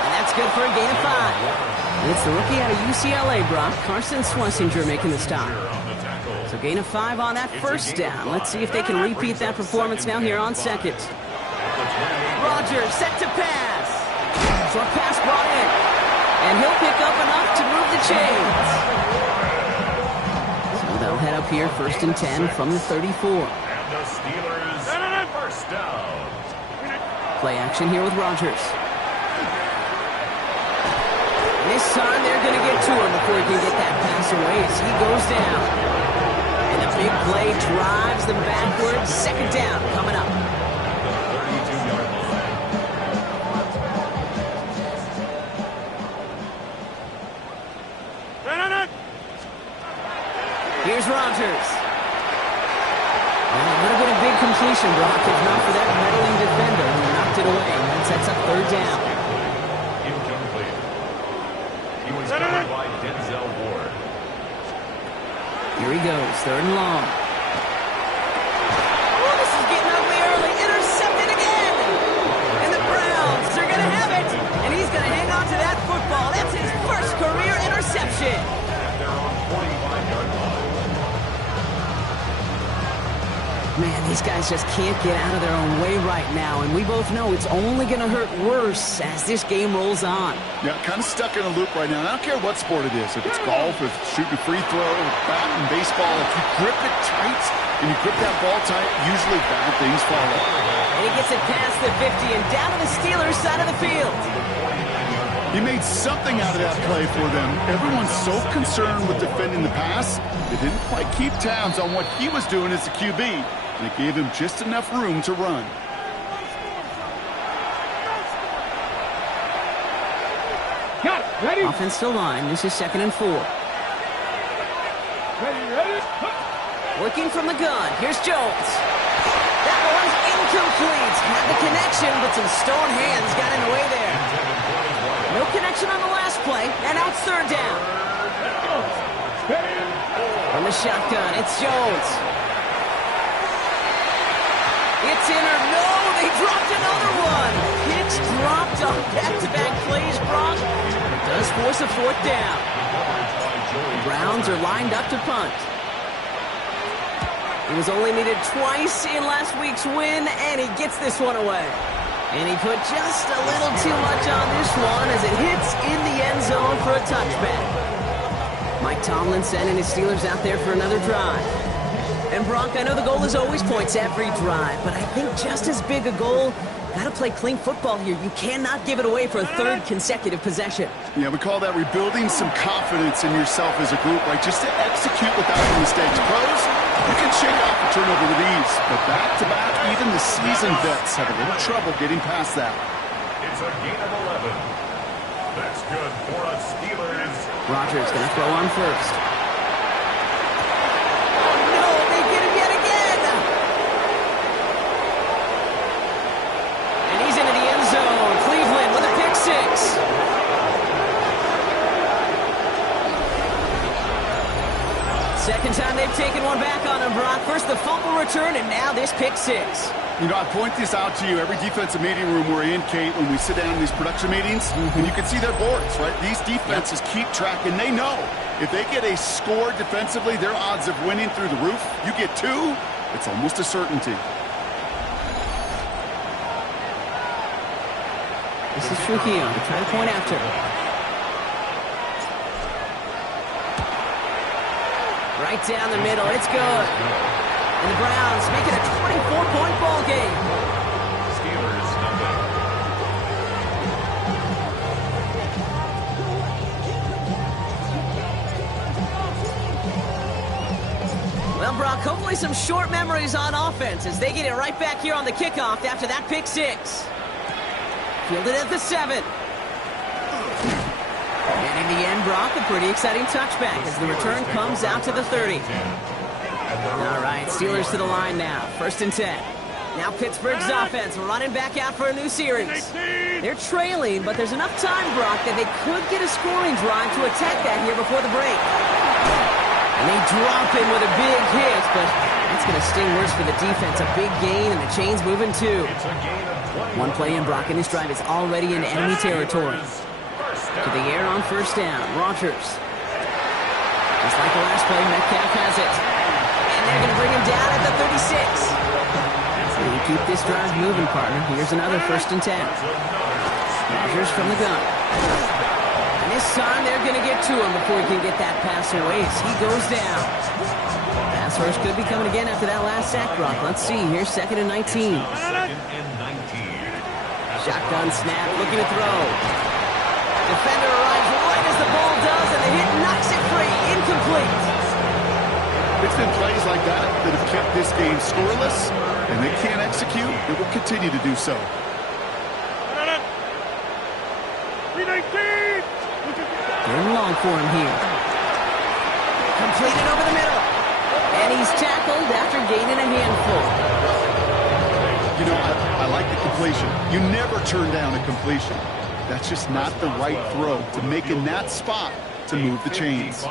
And that's good for a gain of 5. It's the rookie out of UCLA, Brock, Carson Schlesinger, making the stop. So gain of 5 on that first down. Let's see if they can repeat that performance now here on second. Rodgers set to pass. Short pass brought in. And he'll pick up enough to move the chains. So they'll head up here, 1st and 10 from the 34. And the Steelers first down. Play action here with Rodgers. This time they're going to get to him before he can get that pass away as he goes down. And the big play drives them backwards. 2nd down coming up. Here's Rodgers. And it would have been a big completion, Brock, if not for that meddling defender who knocked it away. That sets up 3rd down. Incomplete. He was covered by Denzel Ward. Here he goes, 3rd and long. Oh, this is getting ugly early. Intercepted again. And the Browns are going to have it. And he's going to hang on to that football. That's his first career interception. And they're on 45-yard line. Man, these guys just can't get out of their own way right now, and we both know it's only going to hurt worse as this game rolls on. Yeah, kind of stuck in a loop right now. I don't care what sport it is. If it's golf, if it's shooting a free throw, bat and baseball, if you grip it tight and you grip that ball tight, usually bad things follow. And he gets it past the 50 and down to the Steelers' side of the field. He made something out of that play for them. Everyone's so concerned with defending the pass, they didn't quite keep tabs on what he was doing as a QB. And it gave him just enough room to run. Ready? Offense to line. This is 2nd and 4. Ready? Working from the gun. Here's Jones. That one's incomplete. Had the connection, but some stone hands got in the way there. No connection on the last play, and now it's 3rd down. From the shotgun, it's Jones. It's in or no, they dropped another one. Hicks dropped on back-to-back plays, Brock. It does force a 4th down. The Browns are lined up to punt. He was only needed twice in last week's win, and he gets this one away. And he put just a little too much on this one as it hits in the end zone for a touchback. Mike Tomlin sending his Steelers out there for another drive. And Brock, I know the goal is always points every drive, but I think just as big a goal, got to play clean football here. You cannot give it away for a 3rd consecutive possession. Yeah, we call that rebuilding some confidence in yourself as a group, right? Just to execute without the mistakes. Pros, you can shake off a turnover with ease, but back-to-back, even the seasoned vets have a little trouble getting past that. It's a gain of 11. That's good for us Steelers. Rodgers going to throw on first. Second time they've taken one back on him, Brock. First the fumble return, and now this pick 6. You know, I point this out to you every defensive meeting room we're in, Kate, when we sit down in these production meetings, and you can see their boards, right? These defenses keep track, and they know if they get a score defensively, their odds of winning through the roof. You get 2, it's almost a certainty. This is Trujillo. Try to point after. Right down the middle. It's good. And the Browns make it a 24-point ball game. Steelers nothing. Well, Brock, hopefully some short memories on offense as they get it right back here on the kickoff after that pick six. Fielded at the 7. And in the end, Brock, a pretty exciting touchback as the return comes out to the 30. All right, Steelers to the line now. 1st and 10. Now Pittsburgh's offense running back out for a new series. They're trailing, but there's enough time, Brock, that they could get a scoring drive to attack that here before the break. And they drop him with a big hit, but that's going to sting worse for the defense. A big gain, and the chain's moving too. One play in, Brock, and this drive is already in enemy territory. To the air on 1st down. Rodgers. Just like the last play, Metcalf has it. And they're going to bring him down at the 36. So you keep this drive moving, partner. Here's another 1st and 10. Rodgers from the gun. And this time they're going to get to him before he can get that pass away as he goes down. Pass rush could be coming again after that last sack, Brock. Let's see. Here's 2nd and 19. Shotgun snap, looking to throw. Defender arrives right as the ball does, and the hit knocks it free. Incomplete. It's been plays like that that have kept this game scoreless, and they can't execute. It will continue to do so. They're long for him here. Completed over the middle. And he's tackled after gaining a handful. You know, I like the completion. You never turn down a completion. That's just not the right throw to make in that spot to move the chains.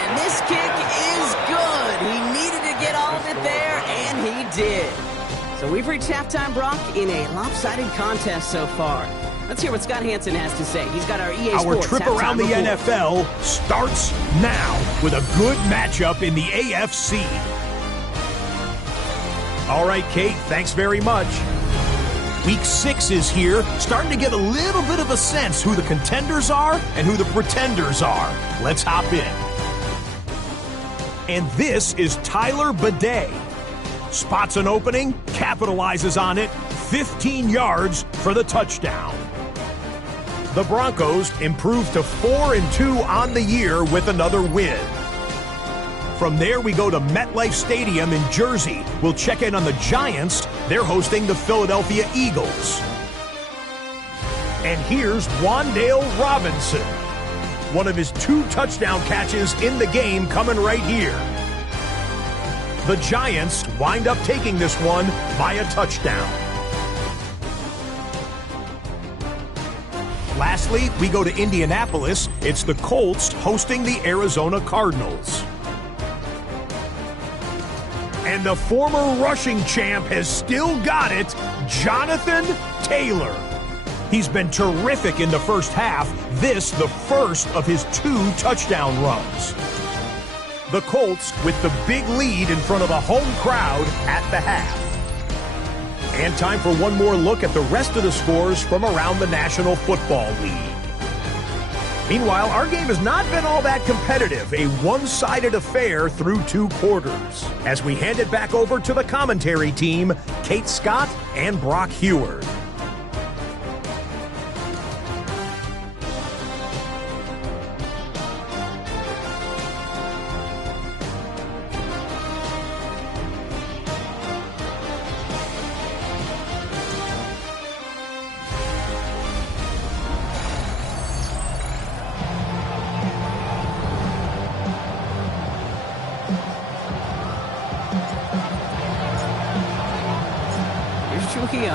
And this kick is good. He needed to get all of it there, and he did. So we've reached halftime, Brock, in a lopsided contest so far. Let's hear what Scott Hansen has to say. He's got our EA Sports Our trip around the NFL starts now with a good matchup in the AFC. All right, Kate, thanks very much. Week 6 is here, starting to get a little bit of a sense who the contenders are and who the pretenders are. Let's hop in. And this is Tyler Bidet. Spots an opening, capitalizes on it, 15 yards for the touchdown. The Broncos improved to 4-2 on the year with another win. From there, we go to MetLife Stadium in Jersey. We'll check in on the Giants. They're hosting the Philadelphia Eagles. And here's Wan'Dale Robinson. One of his 2 touchdown catches in the game coming right here. The Giants wind up taking this one by a touchdown. Lastly, we go to Indianapolis. It's the Colts hosting the Arizona Cardinals. And the former rushing champ has still got it, Jonathan Taylor. He's been terrific in the first half, this the first of his 2 touchdown runs. The Colts with the big lead in front of a home crowd at the half. And time for one more look at the rest of the scores from around the National Football League. Meanwhile, our game has not been all that competitive, a one-sided affair through 2 quarters. As we hand it back over to the commentary team, Kate Scott and Brock Huard.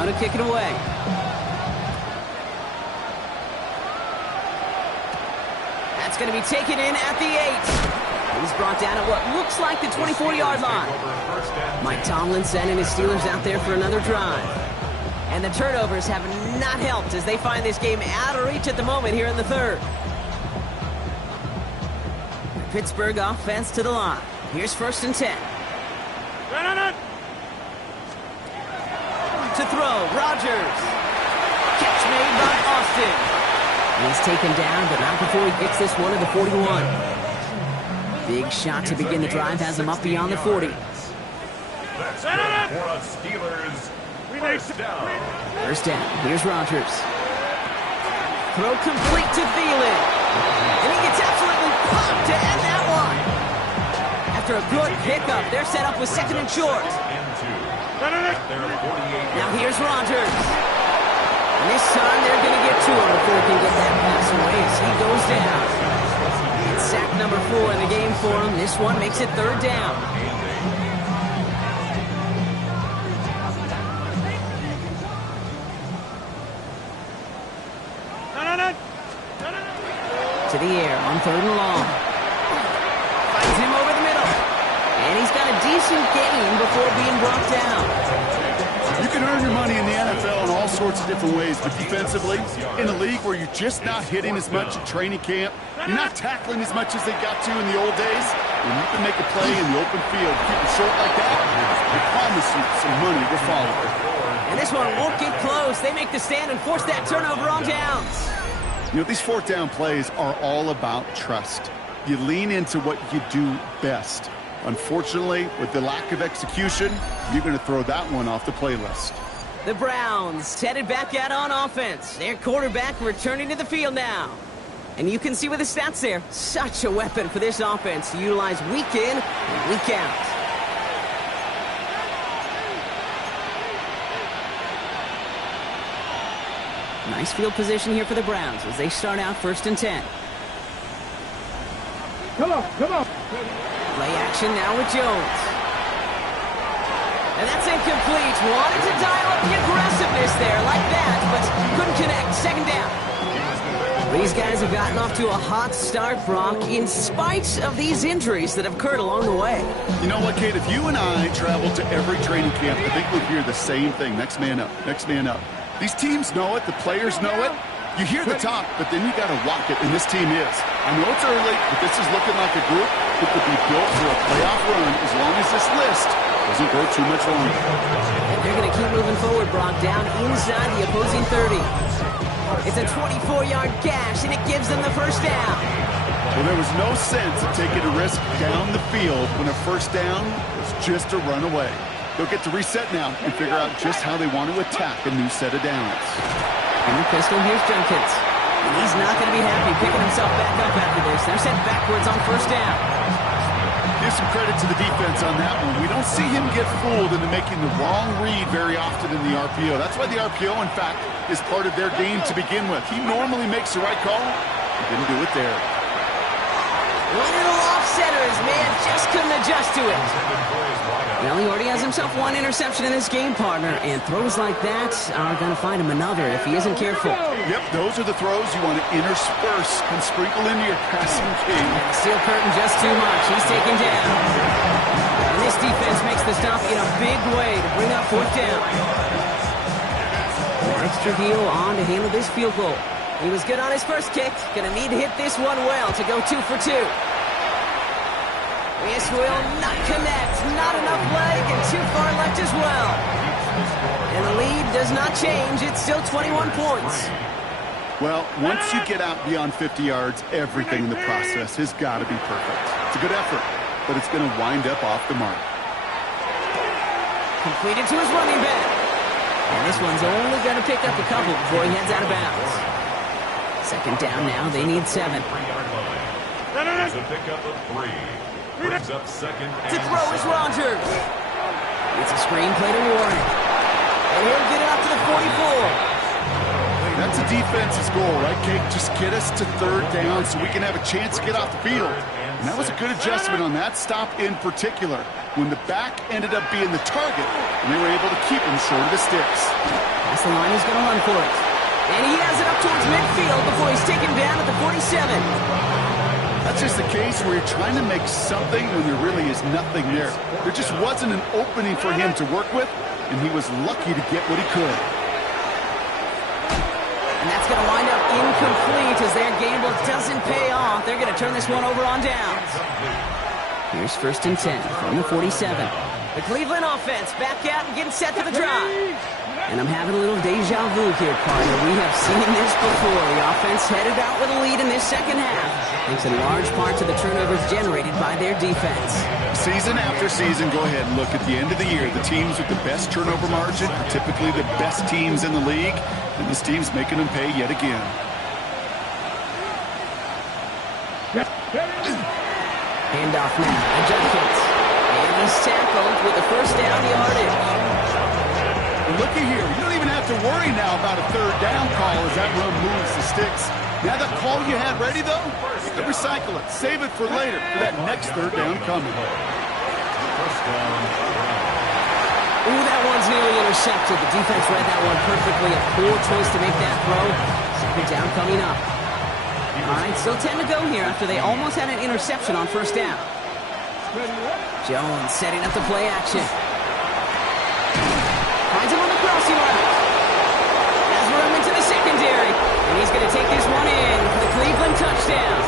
To kick it away. That's going to be taken in at the 8. He's brought down at what looks like the 24-yard line. Mike Tomlin sending his Steelers out there for another drive. And the turnovers have not helped as they find this game out of reach at the moment here in the 3rd. The Pittsburgh offense to the line. Here's 1st and 10. To throw, Rodgers. Catch made by Austin. And he's taken down, but not before he gets this one to the 41. Big shot to begin the drive has him up beyond the 40. That's good for a Steelers first down. First down. Here's Rodgers. Throw complete to Thielen. And he gets absolutely popped to end that one. After a good pickup, they're set up with second and short. Now here's Rodgers. And this time they're going to get to him before he can get that pass away as he goes down. It's sack number 4 in the game for him. This one makes it third down. To the air on third and long. Finds him over the middle. And he's got a decent gain before being brought down. You can earn your money in the NFL in all sorts of different ways, but defensively, in a league where you're just not hitting as much at training camp, you're not tackling as much as they got to in the old days, when you can make a play in the open field, keep it short like that, I promise you some money will follow. And this one won't get close. They make the stand and force that turnover on downs. You know, these fourth down plays are all about trust. You lean into what you do best. Unfortunately, with the lack of execution, you're going to throw that one off the playlist. The Browns headed back out on offense. Their quarterback returning to the field now. And you can see with the stats there, such a weapon for this offense to utilize week in and week out. Nice field position here for the Browns as they start out first and 10. Come on. Play action now with Jones. And that's incomplete. Wanted to dial up the aggressiveness there like that, but couldn't connect. Second down. These guys have gotten off to a hot start, Brock, in spite of these injuries that have occurred along the way. You know what, Kate? If you and I traveled to every training camp, I think we'd hear the same thing. Next man up. Next man up. These teams know it. The players know it. You hear the talk, but then you got to walk it, and this team is. I know it's early, but this is looking like a group that could be built for a playoff run as long as this list doesn't go too much longer. And they're going to keep moving forward, Brock, down inside the opposing 30. It's a 24-yard gash, and it gives them the first down. Well, there was no sense of taking a risk down the field when a first down was just a run away. They'll get to reset now and figure out just how they want to attack a new set of downs. In the pistol, here's Jenkins. And he's not going to be happy picking himself back up after this. They're sent backwards on first down. Give some credit to the defense on that one. We don't see him get fooled into making the wrong read very often in the RPO. That's why the RPO, in fact, is part of their game to begin with. He normally makes the right call. He didn't do it there. Little off-centers, man, just couldn't adjust to it. Well, he already has himself one interception in this game, partner, and throws like that are going to find him another if he isn't careful. Yep, those are the throws you want to intersperse and sprinkle into your passing game. Steel curtain just too much. He's taken down. And this defense makes the stop in a big way to bring up fourth down. Extra heel on to handle this field goal. He was good on his first kick. Going to need to hit this one well to go 2 for 2. This will not connect. Not enough leg and too far left as well. And the lead does not change. It's still 21 points. Well, once you get out beyond 50 yards, everything in the process has got to be perfect. It's a good effort, but it's going to wind up off the mark. Completed to his running back. And this one's only going to pick up a couple before he heads out of bounds. Second down now. They need 7. There's a pickup of 3. Brings up second to throw is Rodgers. It's a screenplay to Warren. And he'll get it up to the 44. That's a defense's goal, right, Kate? Just get us to third down so we can have a chance to get off the field. And that was a good adjustment on that stop in particular, when the back ended up being the target, and they were able to keep him short of the sticks. That's the line he's going to run for it. And he has it up towards midfield before he's taken down at the 47. That's just the case where you're trying to make something when there really is nothing there. There just wasn't an opening for him to work with, and he was lucky to get what he could. And that's going to wind up incomplete as their gamble doesn't pay off. They're going to turn this one over on downs. Here's first and 10 from the 47. The Cleveland offense back out and getting set for the drive. And I'm having a little deja vu here, partner. We have seen this before. The offense headed out with a lead in this second half, thanks in large part to the turnovers generated by their defense. Season after season, go ahead and look at the end of the year. The teams with the best turnover margin are typically the best teams in the league, and this team's making them pay yet again. Handoff now. Adjustments. And he's tackled with the first down yardage. Looky here. You don't even have to worry now about a third down call as that run moves the sticks. Now that call you had ready, though, you can recycle it. Save it for later for that next third down coming. Ooh, that one's nearly intercepted. The defense read that one perfectly. A poor choice to make that throw. Second down coming up. All right, still 10 to go here after they almost had an interception on first down. Jones setting up the play action. Finds him on the crossing route. Has room into the secondary. And he's going to take this one in for the Cleveland touchdown.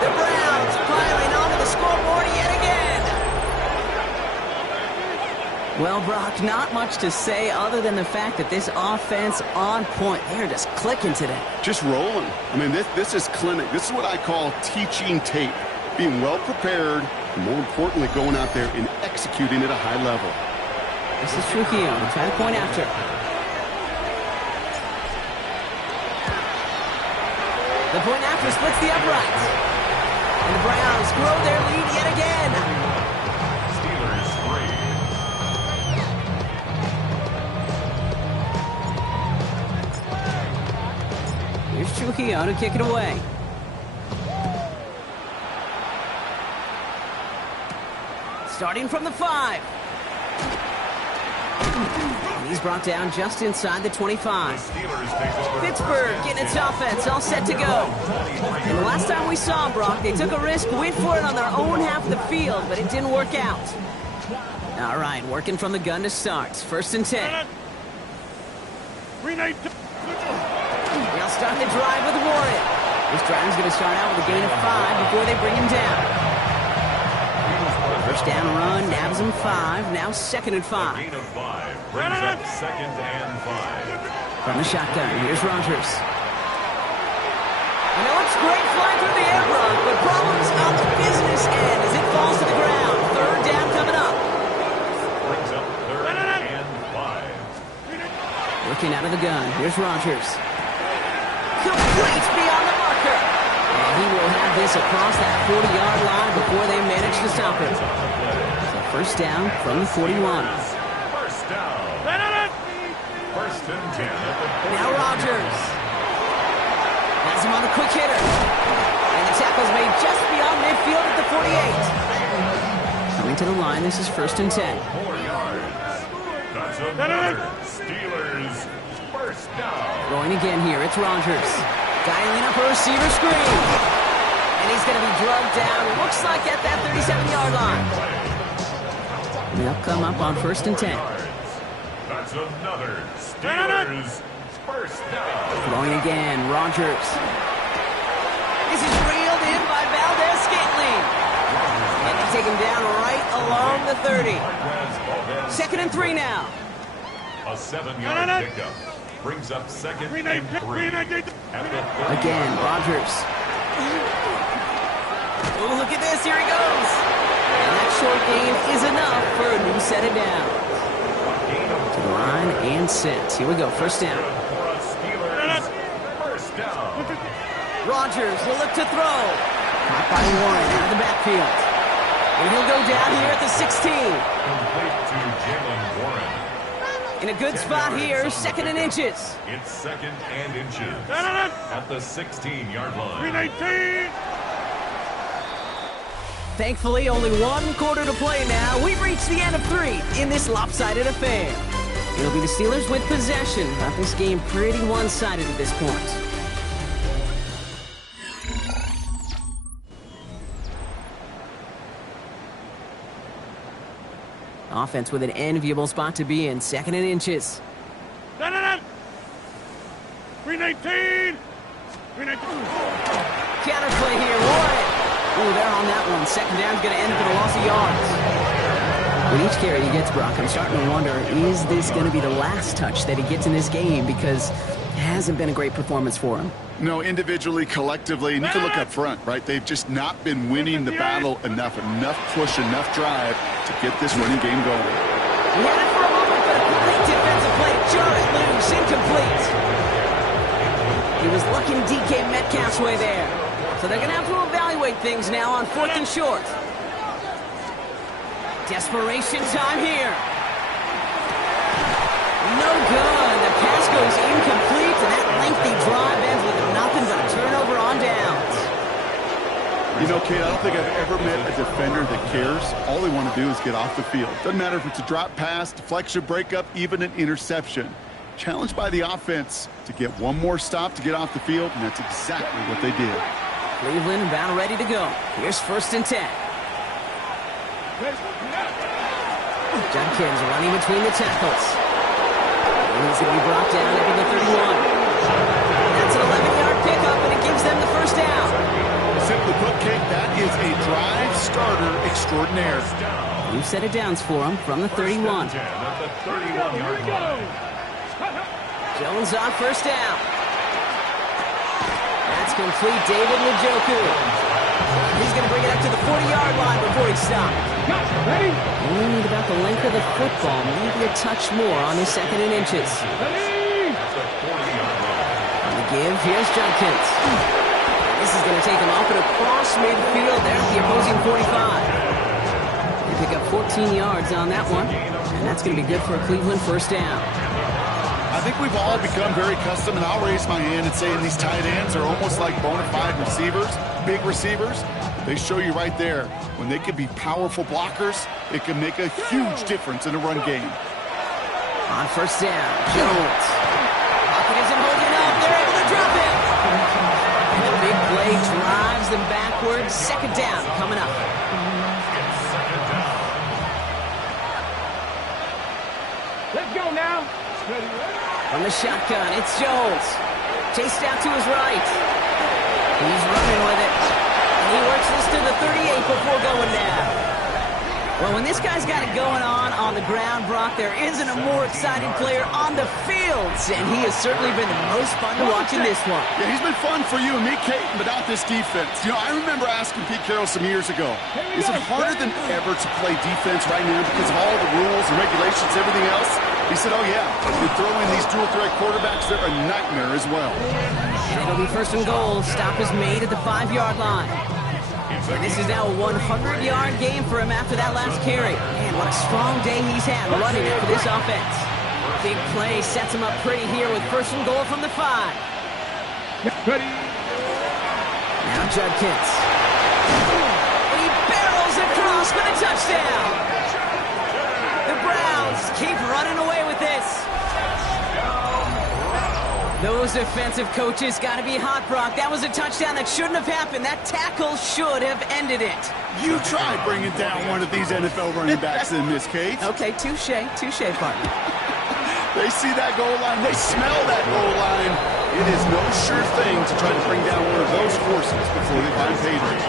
The Browns piling onto the scoreboard yet again. Well, Brock, not much to say other than the fact that this offense on point. They're just clicking today. Just rolling. I mean, this is clinic. This is what I call teaching tape. Being well prepared, and more importantly, going out there and executing at a high level. This is Trujillo. Try to point after. The point after splits the uprights. And the Browns grow their lead yet again. Steelers 3. Here's Trujillo to kick it away. Starting from the 5. And he's brought down just inside the 25. Pittsburgh getting its offense all set to go. And the last time we saw Brock, they took a risk, went for it on their own half of the field, but it didn't work out. All right, working from the gun to start. First and 10. They'll start the drive with Warren. This drive is going to start out with a gain of 5 before they bring him down. First down run, nabs him 5. Now second and 5. Gain of 5 brings up second and 5. From the shotgun, here's Rodgers. I know it's great flying through the air, Brock, but problems on the business end as it falls to the ground. Third down coming up. Brings up third and 5. Looking out of the gun, here's Rodgers. Complete beyond the marker. And he will have this across that 40-yard line before they manage to stop it. So first down from the 41. First down. First and 10. Now Rodgers. Has him on the quick hitter. And the tackle's made just beyond midfield at the 48. Coming to the line, this is first and 10. 4 yards. That's another Steelers first down. Going again here, it's Rodgers. Dialing up a receiver screen. And he's going to be drugged down, looks like at that 37-yard line. And they'll come up on first and 10. That's another Steelers first down. Going again, Rodgers. This is reeled in by Valdez-Scantling. And they take him down right along the 30. Second and 3 now. A 7-yard pickup. Brings up second and 3. Again, Rodgers. Oh, look at this. Here he goes. And that short gain is enough for a new set of downs. To the line and set. Here we go. First down. First down. Rodgers will look to throw. Caught by Warren out of the backfield. And he'll go down here at the 16. Complete to Jalen Warren. In a good spot here, second and inches. It's second and inches. At the 16-yard line. Thankfully, only one quarter to play now. We've reached the end of 3 in this lopsided affair. It'll be the Steelers with possession, but this game pretty one-sided at this point. Offense with an enviable spot to be in, second and inches. 319. Counterplay here, Warren. Ooh, they're on that one. Second down's going to end up in a loss of yards. With each carry he gets, Brock, I'm starting to wonder, is this going to be the last touch that he gets in this game? Because it hasn't been a great performance for him. No, individually, collectively, and you can look up front, right? They've just not been winning the battle enough push, enough drive to get this running game going. He had it for a moment, but a great defensive play to jar it loose, incomplete. He was looking DK Metcalf's way there. So they're going to have to evaluate things now on 4th and short. Desperation time here. No good. The pass goes incomplete, and that lengthy drive ends with nothing but a turnover on downs. You know, Kate, I don't think I've ever met a defender that cares. All they want to do is get off the field. Doesn't matter if it's a drop pass, deflection, breakup, even an interception. Challenged by the offense to get one more stop to get off the field, and that's exactly what they did. Cleveland about ready to go. Here's 1st and 10. Judkins running between the tackles. And he's going to be brought down at the 31. That's an 11-yard pickup, and it gives them the 1st down. Simply put, Kate, that is a drive starter extraordinaire. New set of downs for him from the 31. Jones on 1st down. That's complete. David Njoku. He's going to bring it up to the 40-yard line before he stops. Only need about the length of the football, maybe a touch more on his 2nd and inches. On the give, here's Judkins. This is going to take him off and across midfield there at the opposing 45. They pick up 14 yards on that one, and that's going to be good for a Cleveland 1st down. I think we've all become very accustomed, and I'll raise my hand and say these tight ends are almost like bona fide receivers, big receivers. They show you right there, when they can be powerful blockers, it can make a huge difference in a run game. On 1st down, Jones. Pocket isn't holding up. They're able to drop it. And the big play drives them backwards. 2nd down coming up. Let's go now. From the shotgun, it's Jones. Chased out to his right. He's running with it. And he works this to the 38 before going down. Well, when this guy's got it going on the ground, Brock, there isn't a more exciting player on the field. And he has certainly been the most fun to watch in this one. Yeah, he's been fun for you and me, Kate, but not this defense. You know, I remember asking Pete Carroll some years ago, is it harder than ever to play defense right now because of all the rules and regulations, everything else? He said, oh, yeah, you throw in these dual-threat quarterbacks, they're a nightmare as well. And it'll be 1st and goal. Stop is made at the 5-yard line. And this is now a 100-yard game for him after that last carry. Man, what a strong day he's had running it for this offense. Big play sets him up pretty here with 1st and goal from the 5. Ready. Now Judkins. And he barrels across for the touchdown. The Browns keep running away with this. Those defensive coaches got to be hot, Brock. That was a touchdown that shouldn't have happened. That tackle should have ended it. You tried bringing down one of these NFL running backs in this, Kate. Okay, touche, partner. They see that goal line. They smell that goal line. It is no sure thing to try to bring down one of those horses before they find pay dirt.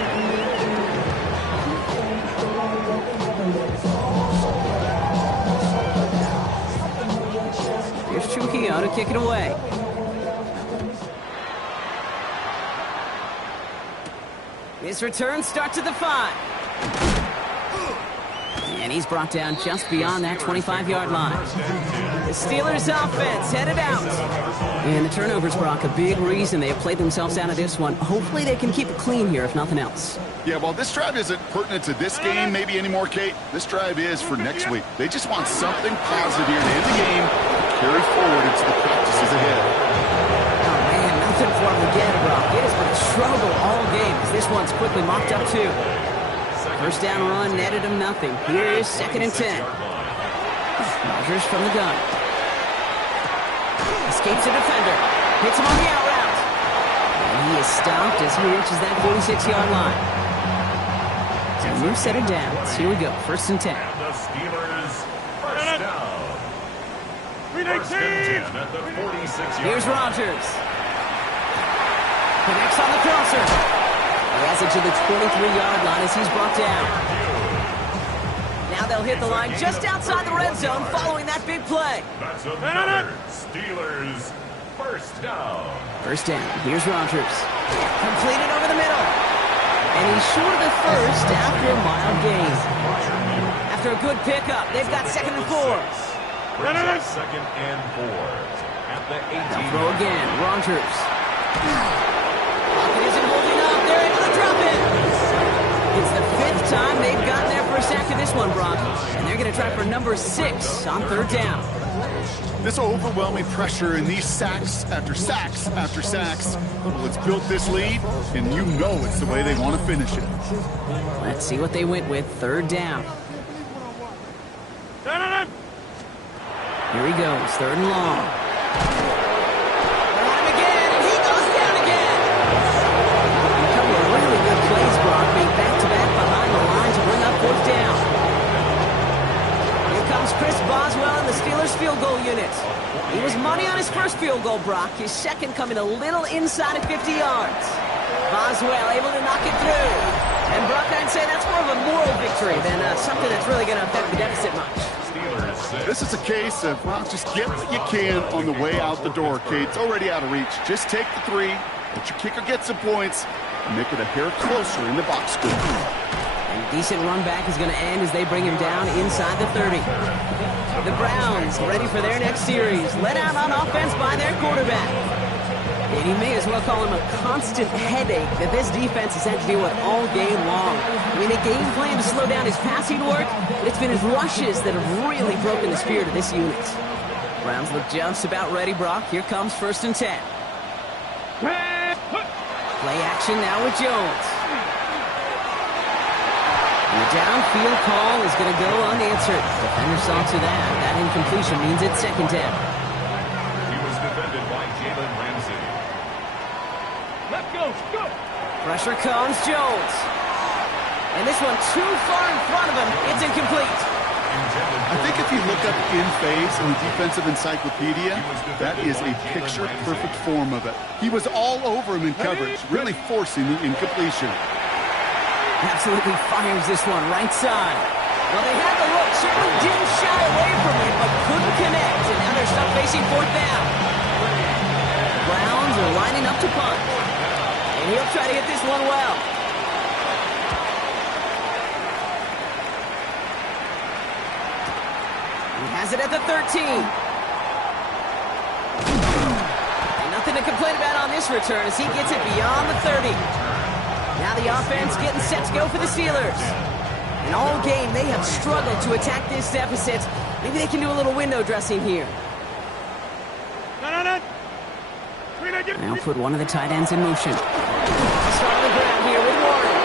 Here's Trujillo to kick it away. His return starts at the 5. And he's brought down just beyond that 25-yard line. The Steelers offense headed out. And the turnovers, Brock, a big reason they have played themselves out of this one. Hopefully they can keep it clean here, if nothing else. Yeah, well, this drive isn't pertinent to this game maybe anymore, Kate. This drive is for next week. They just want something positive here to end the game, carry forward into the practices ahead. Nothing for him to get, Brock. It has been a struggle all game as this one's quickly mopped up too. 1st down run netted him nothing. Here is 2nd and 10. Rodgers from the gun. Escapes a defender. Hits him on the out route. And he is stopped as he reaches that 46-yard line. So new set of downs. Here we go. 1st and 10. The Steelers first down. First and 10 at the 46-yard. Here's Rodgers. Connects on the crosser. He has it to the 23-yard line as he's brought down. Now they'll hit the line just outside the red zone following that big play. That's another Steelers first down. First down. Here's Rodgers. Completed over the middle. And he's short of the first after a mild gain. After a good pickup, they've got 2nd and 4. Brings up 2nd and 4 at the 18. Throw again. Rodgers. Pocket isn't holding up. They're able to drop it. It's the 5th time they've gotten their first sack of this one, Brock. And they're going to try for number 6 on 3rd down. This overwhelming pressure and these sacks after sacks after sacks, well, it's built this lead, and you know it's the way they want to finish it. Let's see what they went with. 3rd down. Here he goes. 3rd and long. They're on him again, and he goes down again. A couple of really good plays, Brock, being back-to-back behind the line to bring up 4th down. Here comes Chris Boswell in the Steelers field goal unit. He was money on his first field goal, Brock. His second coming a little inside of 50 yards. Boswell able to knock it through. And Brock, I'd say that's more of a moral victory than something that's really going to affect the deficit much. This is a case of, well, just get what you can on the way out the door, Kate. It's already out of reach. Just take the 3, let your kicker get some points, and make it a hair closer in the box score. And decent run back is going to end as they bring him down inside the 30. The Browns ready for their next series. Let out on offense by their quarterback. And you may as well call him a constant headache that this defense has had to deal with all game long. I mean, a game plan to slow down his passing work, but it's been his rushes that have really broken the spirit of this unit. Browns look just about ready, Brock. Here comes 1st and 10. Play action now with Jones. And the downfield call is going to go unanswered. Defender saw to that. That incompletion means it's 2nd down. He was defended by Jalen Ramsey. Let's go. Pressure comes, Jones. And this one too far in front of him. It's incomplete. I think if you look up in phase in the defensive encyclopedia, that is a picture-perfect form of it. He was all over him in coverage, really forcing the incompletion. Absolutely fires this one right side. Well, they had the look, certainly didn't shy away from it, but couldn't connect. And now they're stuck facing 4th down. The Browns are lining up to punt. And he'll try to hit this one well. He has it at the 13. And nothing to complain about on this return as he gets it beyond the 30. Now the offense getting set to go for the Steelers. And all game, they have struggled to attack this deficit. Maybe they can do a little window dressing here. Now put one of the tight ends in motion. Start on the ground here with Warren.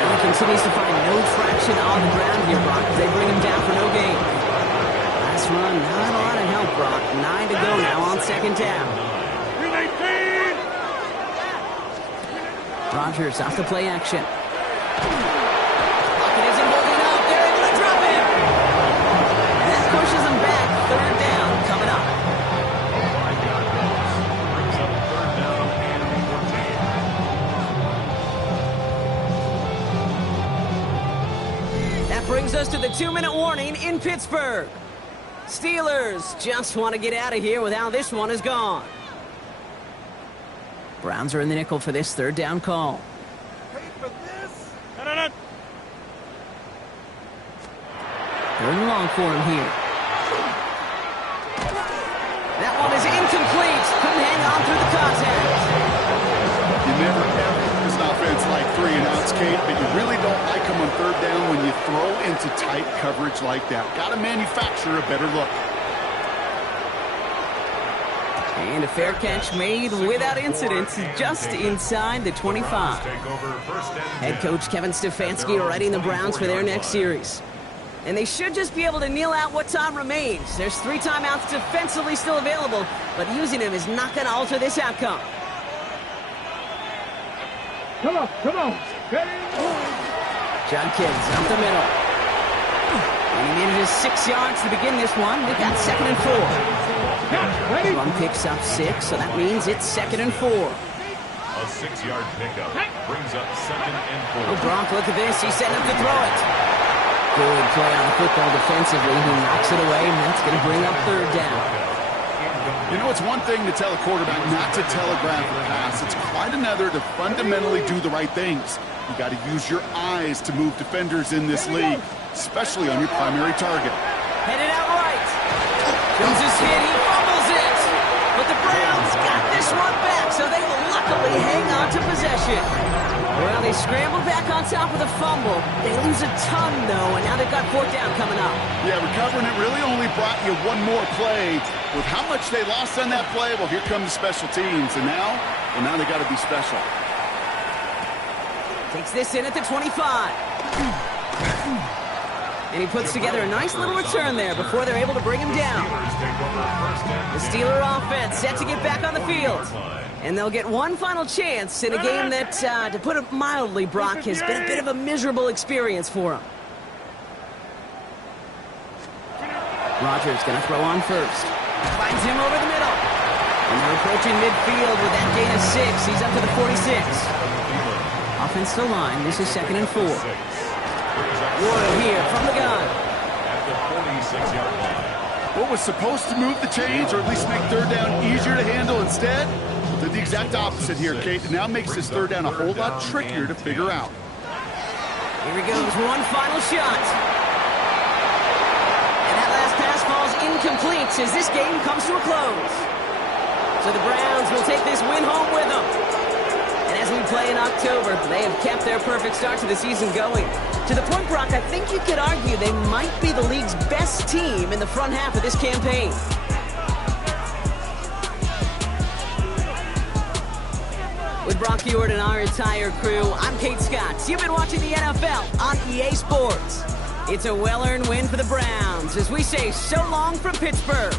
Now he continues to find no traction on the ground here, Brock, as they bring him down for no gain. Last run, not a lot of help, Brock. 9 to go now on 2nd down. Rodgers off the play action. Pocket isn't holding up. They're able to drop him. And that pushes them back. 3rd down coming up. Brings up 3rd down and 14. That brings us to the 2-minute warning in Pittsburgh. Steelers just want to get out of here with how this one is gone. Browns are in the nickel for this 3rd down call. Third and long for him here. That one is incomplete. Couldn't hang on through the contact. You never ever this offense like 3 and outs, Kate, but you really don't like them on 3rd down when you throw into tight coverage like that. Got to manufacture a better look. And a fair catch made without incident just inside the 25. Head coach Kevin Stefanski readying the Browns for their next series. And they should just be able to kneel out what time remains. There's 3 timeouts defensively still available, but using them is not going to alter this outcome. Come on. Judkins up the middle. And he manages 6 yards to begin this one. They've got 2nd and 4. Run picks up 6, so that means it's 2nd and 4. A 6-yard pickup brings up 2nd and 4. Oh, Brock, look at this. He's setting up to throw it. Good play on the football defensively. He knocks it away, and that's going to bring up third down. You know, it's one thing to tell a quarterback not to telegraph a pass. It's quite another to fundamentally do the right things. You got to use your eyes to move defenders in this league, especially on your primary target. Headed out right. Jones is hit. He fumbles it. But the Browns got this one back, so they will luckily hang on to possession. Well, they scrambled back on top of the fumble. They lose a ton, though, and now they've got fourth down coming up. Yeah, recovering it really only brought you one more play. With how much they lost on that play, well, here come the special teams. And now they got to be special. Takes this in at the 25. And he puts together a nice little return there before they're able to bring him down. The Steeler offense set to get back on the field. And they'll get one final chance in a game that, to put it mildly, Brock, has been a bit of a miserable experience for him. Rodgers going to throw on first. Finds him over the middle. And they're approaching midfield with that gain of 6. He's up to the 46. Offensive line, this is 2nd and 4. Royal here from the gun. At the 46-yard line. What was supposed to move the chains, or at least make third down easier to handle instead, did the exact opposite here, Kate. It now makes this third down a whole lot trickier to figure out. Here he goes, one final shot. And that last pass falls incomplete as this game comes to a close. So the Browns will take this win home with them. And as we play in October, they have kept their perfect start to the season going. To the point, Brock, I think you could argue they might be the league's best team in the front half of this campaign. With Brock Huard and our entire crew, I'm Kate Scott. You've been watching the NFL on EA Sports. It's a well-earned win for the Browns as we say so long from Pittsburgh.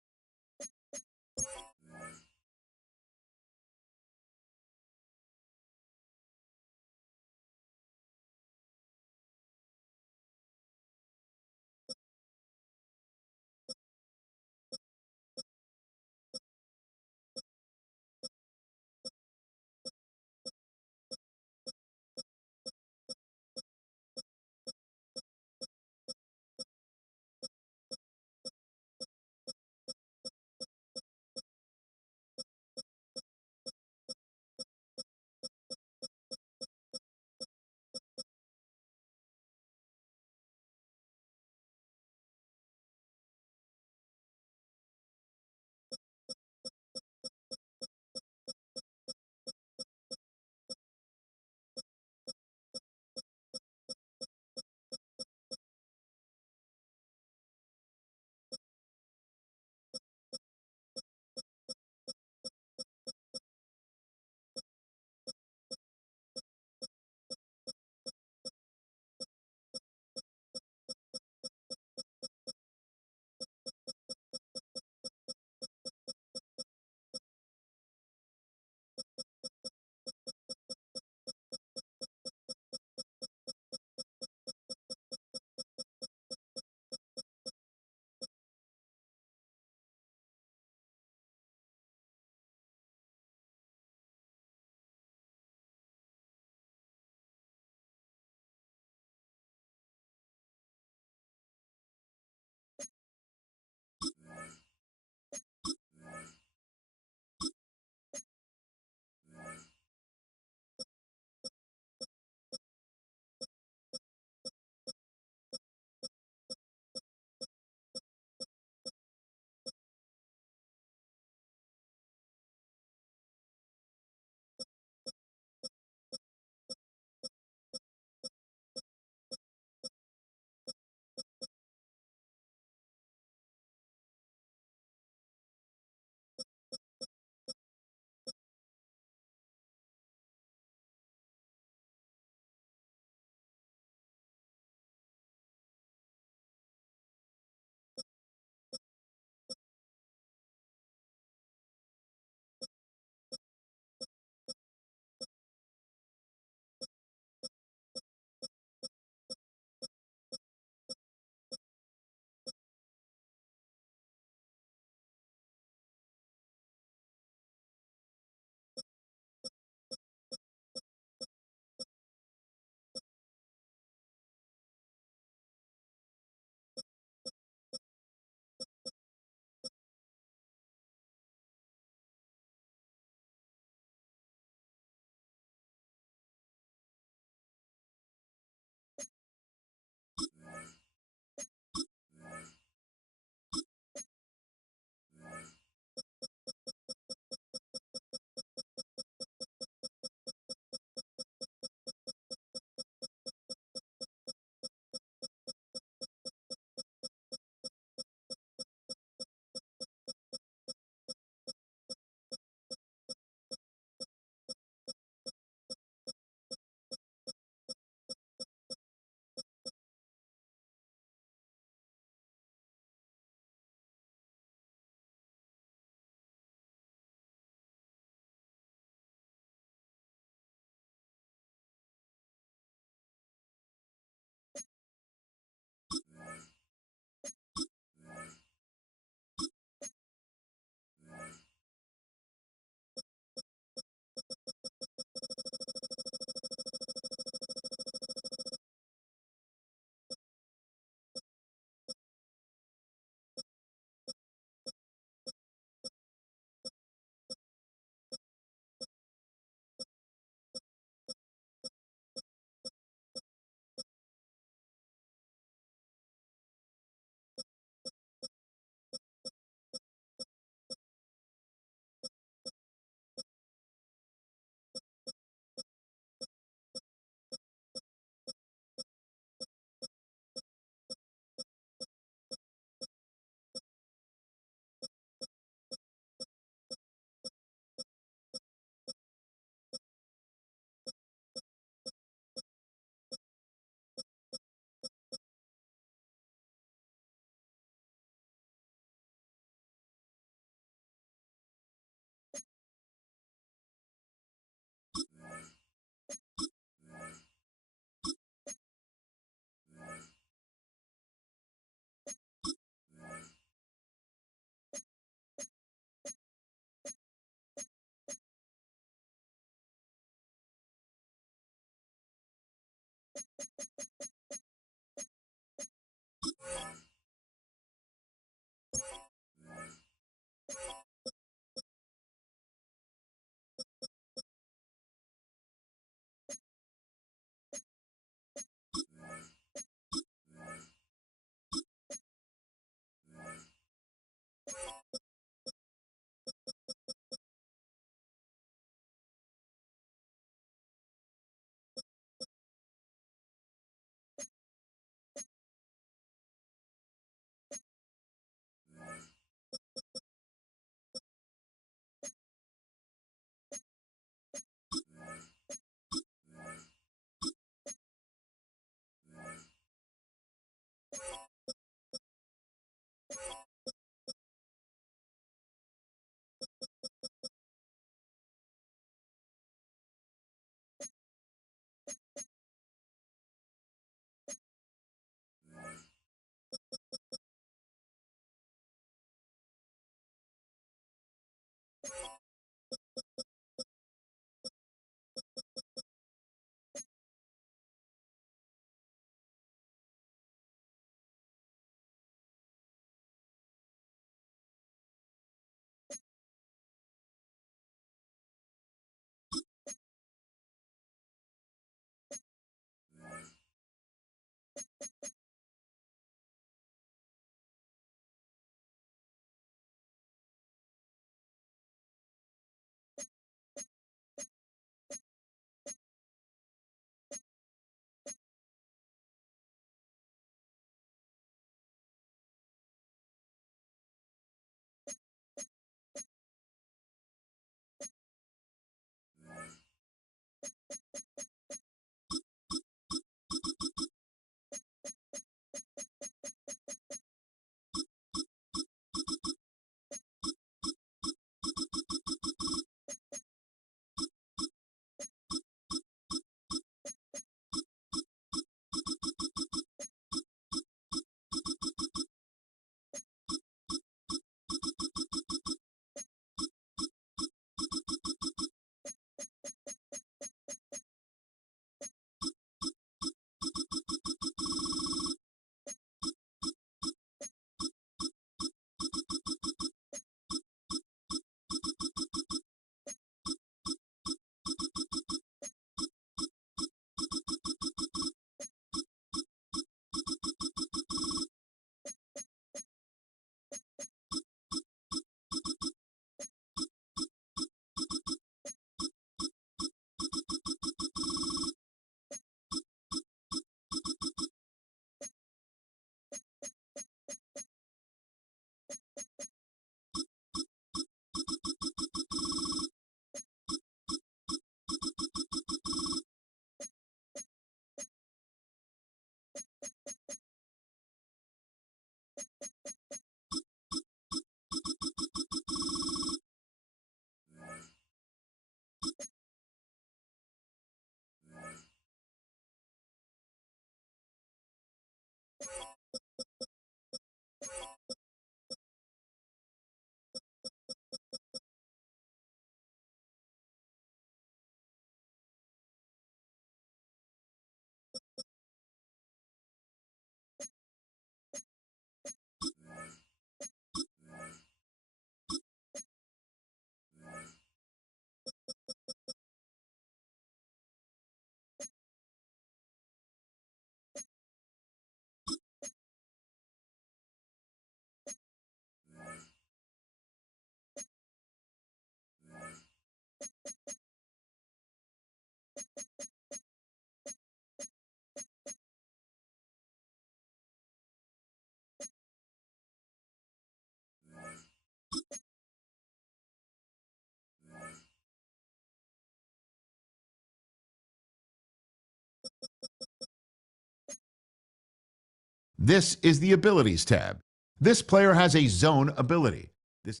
This is the Abilities tab. This player has a zone ability. This